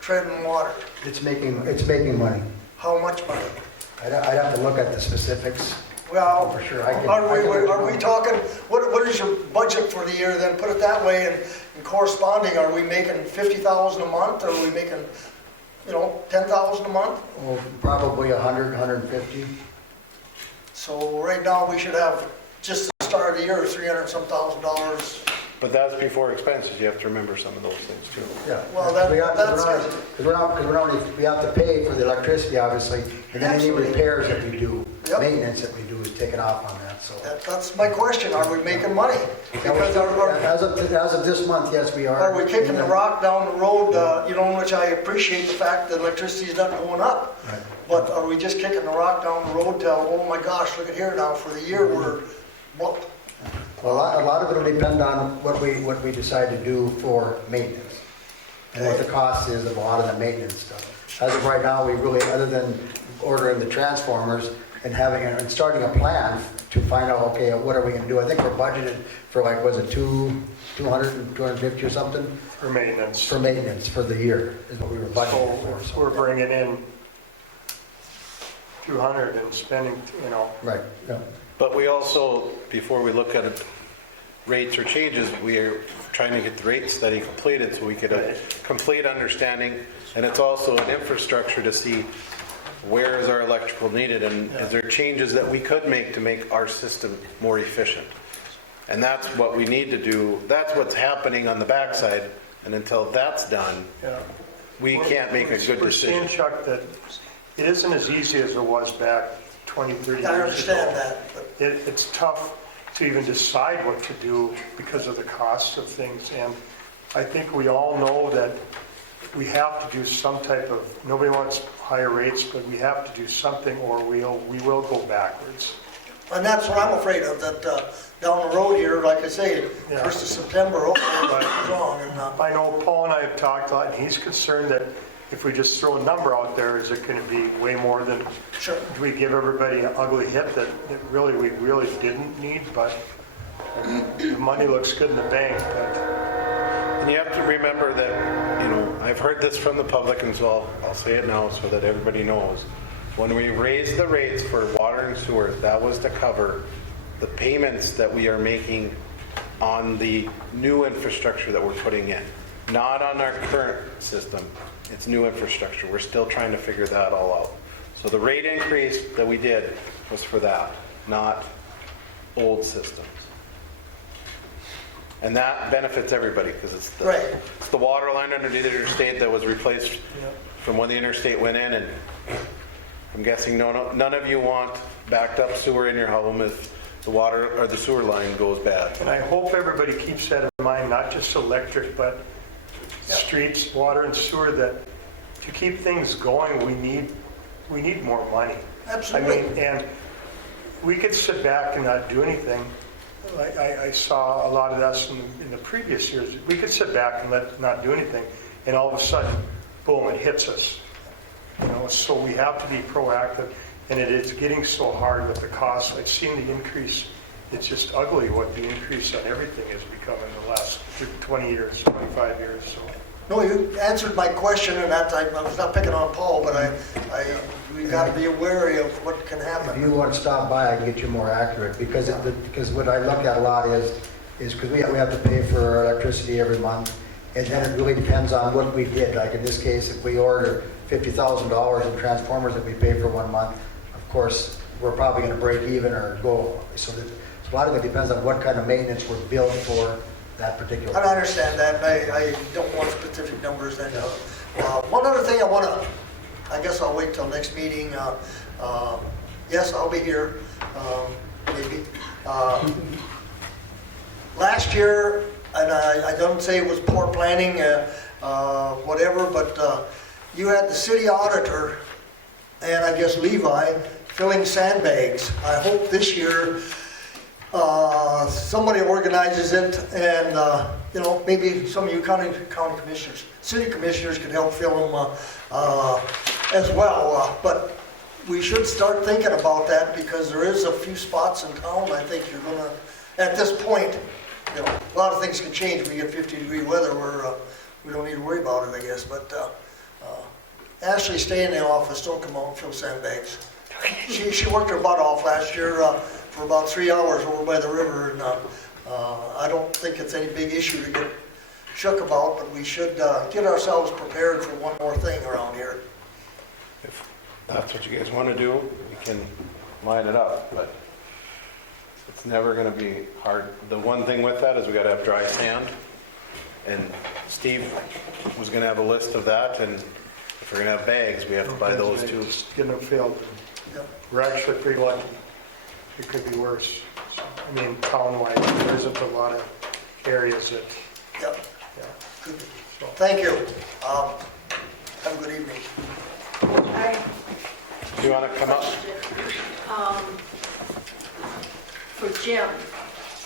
treading water? It's making money. How much money? I'd have to look at the specifics. Well, For sure, I can- are we talking, what is your budget for the year then? Put it that way, and corresponding, are we making 50,000 a month? Or are we making, 10,000 a month? Well, probably 100, 150. So right now, we should have, just the start of the year, 300 some thousand dollars. But that's before expenses, you have to remember some of those things too. Yeah. Well, We have to pay for the electricity, obviously, and then any Absolutely. repairs that we do, Yep. maintenance that we do is taken off on that, so. That's my question, are we making money? Because As of this month, yes, we are. are we kicking the rock down the road, which I appreciate the fact that electricity's not going up. Right. But are we just kicking the rock down the road till, oh my gosh, look at here now, for the year, we're, well, Well, a lot of it will depend on what we decide to do for maintenance, and what the cost is of a lot of the maintenance stuff. As of right now, we really, other than ordering the transformers and starting a plan to find out, okay, what are we gonna do? I think we're budgeted for like, was it 200, 250 or something? For maintenance. For maintenance for the year, is what we were budgeted for. So we're bringing in 200 and spending, Right, yeah. But we also, before we look at rates or changes, we are trying to get the rate study completed so we get a complete understanding. And it's also an infrastructure to see where is our electrical needed, and is there changes that we could make to make our system more efficient? And that's what we need to do. That's what's happening on the backside. And until that's done, we can't make a good We're seeing, decision. Chuck, that it isn't as easy as it was back 20, 30 years ago. I understand that, but It's tough to even decide what to do because of the cost of things. And I think we all know that we have to do some type of, nobody wants higher rates, but we have to do something or we will go backwards. and that's what I'm afraid of, that down the road here, like I say, 1st of September, hopefully it's wrong, and I know Paul and I have talked a lot, and he's concerned that if we just throw a number out there, is it going to be way more than, sure. do we give everybody an ugly hit that we really didn't need? But the money looks good in the bank, but And you have to remember that, I've heard this from the public, and so I'll say it now so that everybody knows. When we raised the rates for water and sewer, that was to cover the payments that we are making on the new infrastructure that we're putting in, not on our current system. It's new infrastructure. We're still trying to figure that all out. So the rate increase that we did was for that, not old systems. And that benefits everybody because it's the water line underneath the interstate that was replaced from when the interstate went in. And I'm guessing none of you want backed up sewer in your home if the water or the sewer line goes bad. and I hope everybody keeps that in mind, not just electric, but streets, water and sewer, that to keep things going, we need more money. Absolutely. I mean, and we could sit back and not do anything. Like I saw a lot of us in the previous years. We could sit back and not do anything, and all of a sudden, boom, it hits us. So we have to be proactive, and it is getting so hard with the costs. I've seen the increase. It's just ugly what the increase on everything has become in the last 20 years, 25 years. So. No, you answered my question, and that I was not picking on Paul, but we got to be wary of what can If happen. you want to stop by, I can get you more accurate, because what I look at a lot is because we have to pay for our electricity every month, and then it really depends on what we did. Like in this case, if we order $50,000 in transformers that we pay for 1 month, of course, we're probably going to break even or go. So a lot of it depends on what kind of maintenance we're billed for that particular. I understand that, and I don't want specific numbers then. One other thing I guess I'll wait till next meeting. Yes, I'll be here, maybe. Last year, and I don't say it was poor planning, whatever, but you had the city auditor and I guess Levi filling sandbags. I hope this year somebody organizes it, and maybe some of you county commissioners, city commissioners could help fill them as well. But we should start thinking about that, because there is a few spots in town I think you're gonna, at this point, a lot of things can change when you get 50-degree weather where we don't need to worry about it, I guess. But Ashley, stay in the office, don't come out and fill sandbags. She worked her butt off last year for about 3 hours over by the river, and I don't think it's any big issue to get shook about, but we should get ourselves prepared for one more thing around here. If that's what you guys want to do, we can line it up, but it's never going to be hard. The one thing with that is we got to have dry sand, and Steve was going to have a list of that, and if we're going to have bags, we have to buy those too. It's gonna fail. Yep. We're actually pretty lucky. It could be worse. So, I mean, town-wide, there isn't a lot of areas that, Yep. yeah. Good. So, thank you. Have a good evening. Do you want to come up? For Jim,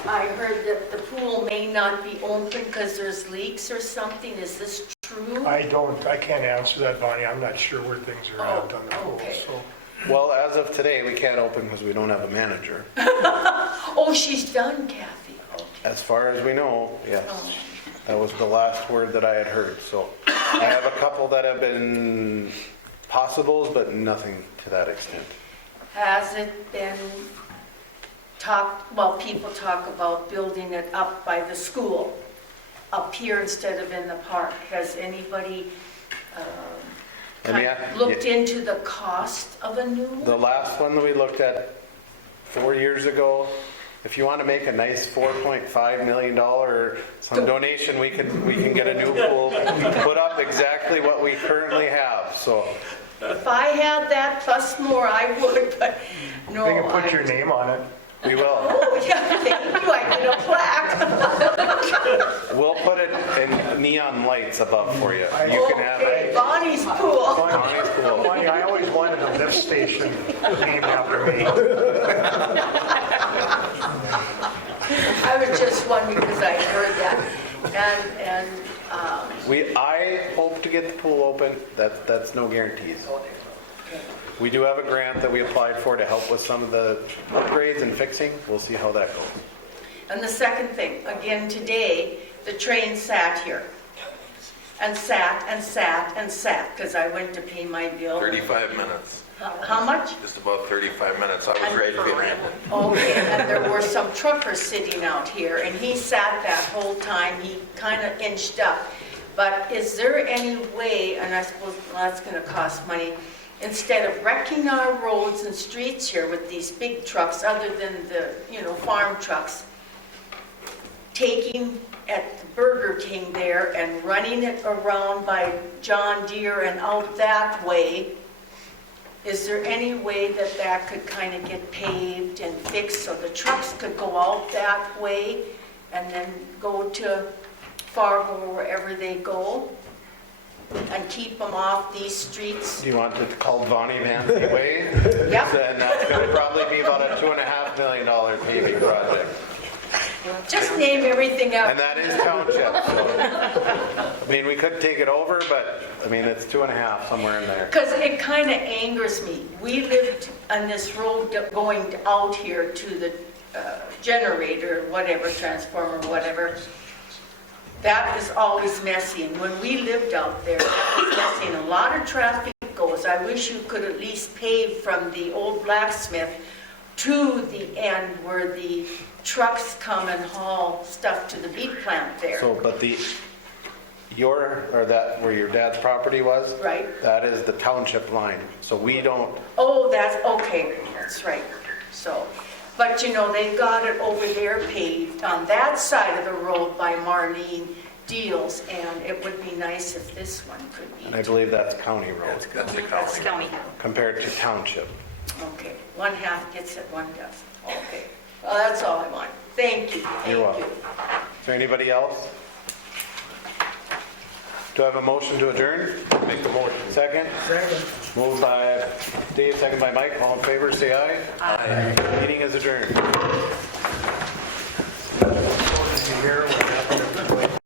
I heard that the pool may not be open because there's leaks or something. Is this true? I can't answer that, Bonnie. I'm not sure where things are at on the pool, okay. so. Well, as of today, we can't open because we don't have a manager. Oh, she's done, Kathy. Okay. As far as we know, yes. Oh. That was the last word that I had heard. So I have a couple that have been possibles, but nothing to that extent. Has it been talked, well, people talk about building it up by the school, up here instead of in the park. Has anybody looked into the cost of a new one? The last one that we looked at 4 years ago, if you want to make a nice $4.5 million or some donation, we can get a new pool, put up exactly what we currently have. So If I had that plus more, I would, but no. They can put your name on it. we will. Oh, yeah, thank you. I get a plaque. We'll put it in neon lights above for you. You can have Okay, it. Bonnie's pool. Bonnie's pool. Bonnie, I always wanted a lift station named after me. I was just wondering because I heard that. I hope to get the pool open. That's no guarantees. We do have a grant that we applied for to help with some of the upgrades and fixing. We'll see how that goes. And the second thing, again today, the train sat here. And sat and sat and sat because I went to pay my bill. 35 minutes. How much? Just about 35 minutes. I was ready to get in. Okay, and there were some truckers sitting out here, and he sat that whole time. He kind of inched up. But is there any way, and I suppose that's going to cost money, instead of wrecking our roads and streets here with these big trucks, other than the, farm trucks, taking at the Burger King there and running it around by John Deere and out that way? Is there any way that that could kind of get paved and fixed so the trucks could go out that way and then go to Fargo or wherever they go and keep them off these streets? Do you want it called Bonnie Mancy Way? Yep. Then that's going to probably be about a $2.5 million paving project. Just name everything out. And that is township. So. We could take it over, but it's 2.5 somewhere in there. Because it kind of angers me. We lived on this road going out here to the generator, whatever, transformer, whatever. That is always messy. And when we lived out there, that was messy. And a lot of traffic goes. I wish you could at least pave from the old blacksmith to the end where the trucks come and haul stuff to the beet plant there. So, but where your dad's property was? Right. That is the township line. So we don't. Oh, that's, okay, that's right. So, but they've got it over there paved on that side of the road by Marlene Deals, and it would be nice if this one could be. And I believe that's county road That's county. compared to township. Okay, one half gets it, one doesn't. Okay, well, that's all I want. Thank you. You're welcome. Is there anybody else? Do I have a motion to adjourn? Make the motion. Second? Second. Moved by Dave, second by Mike. All in favor, say aye. Aye. Meeting is adjourned.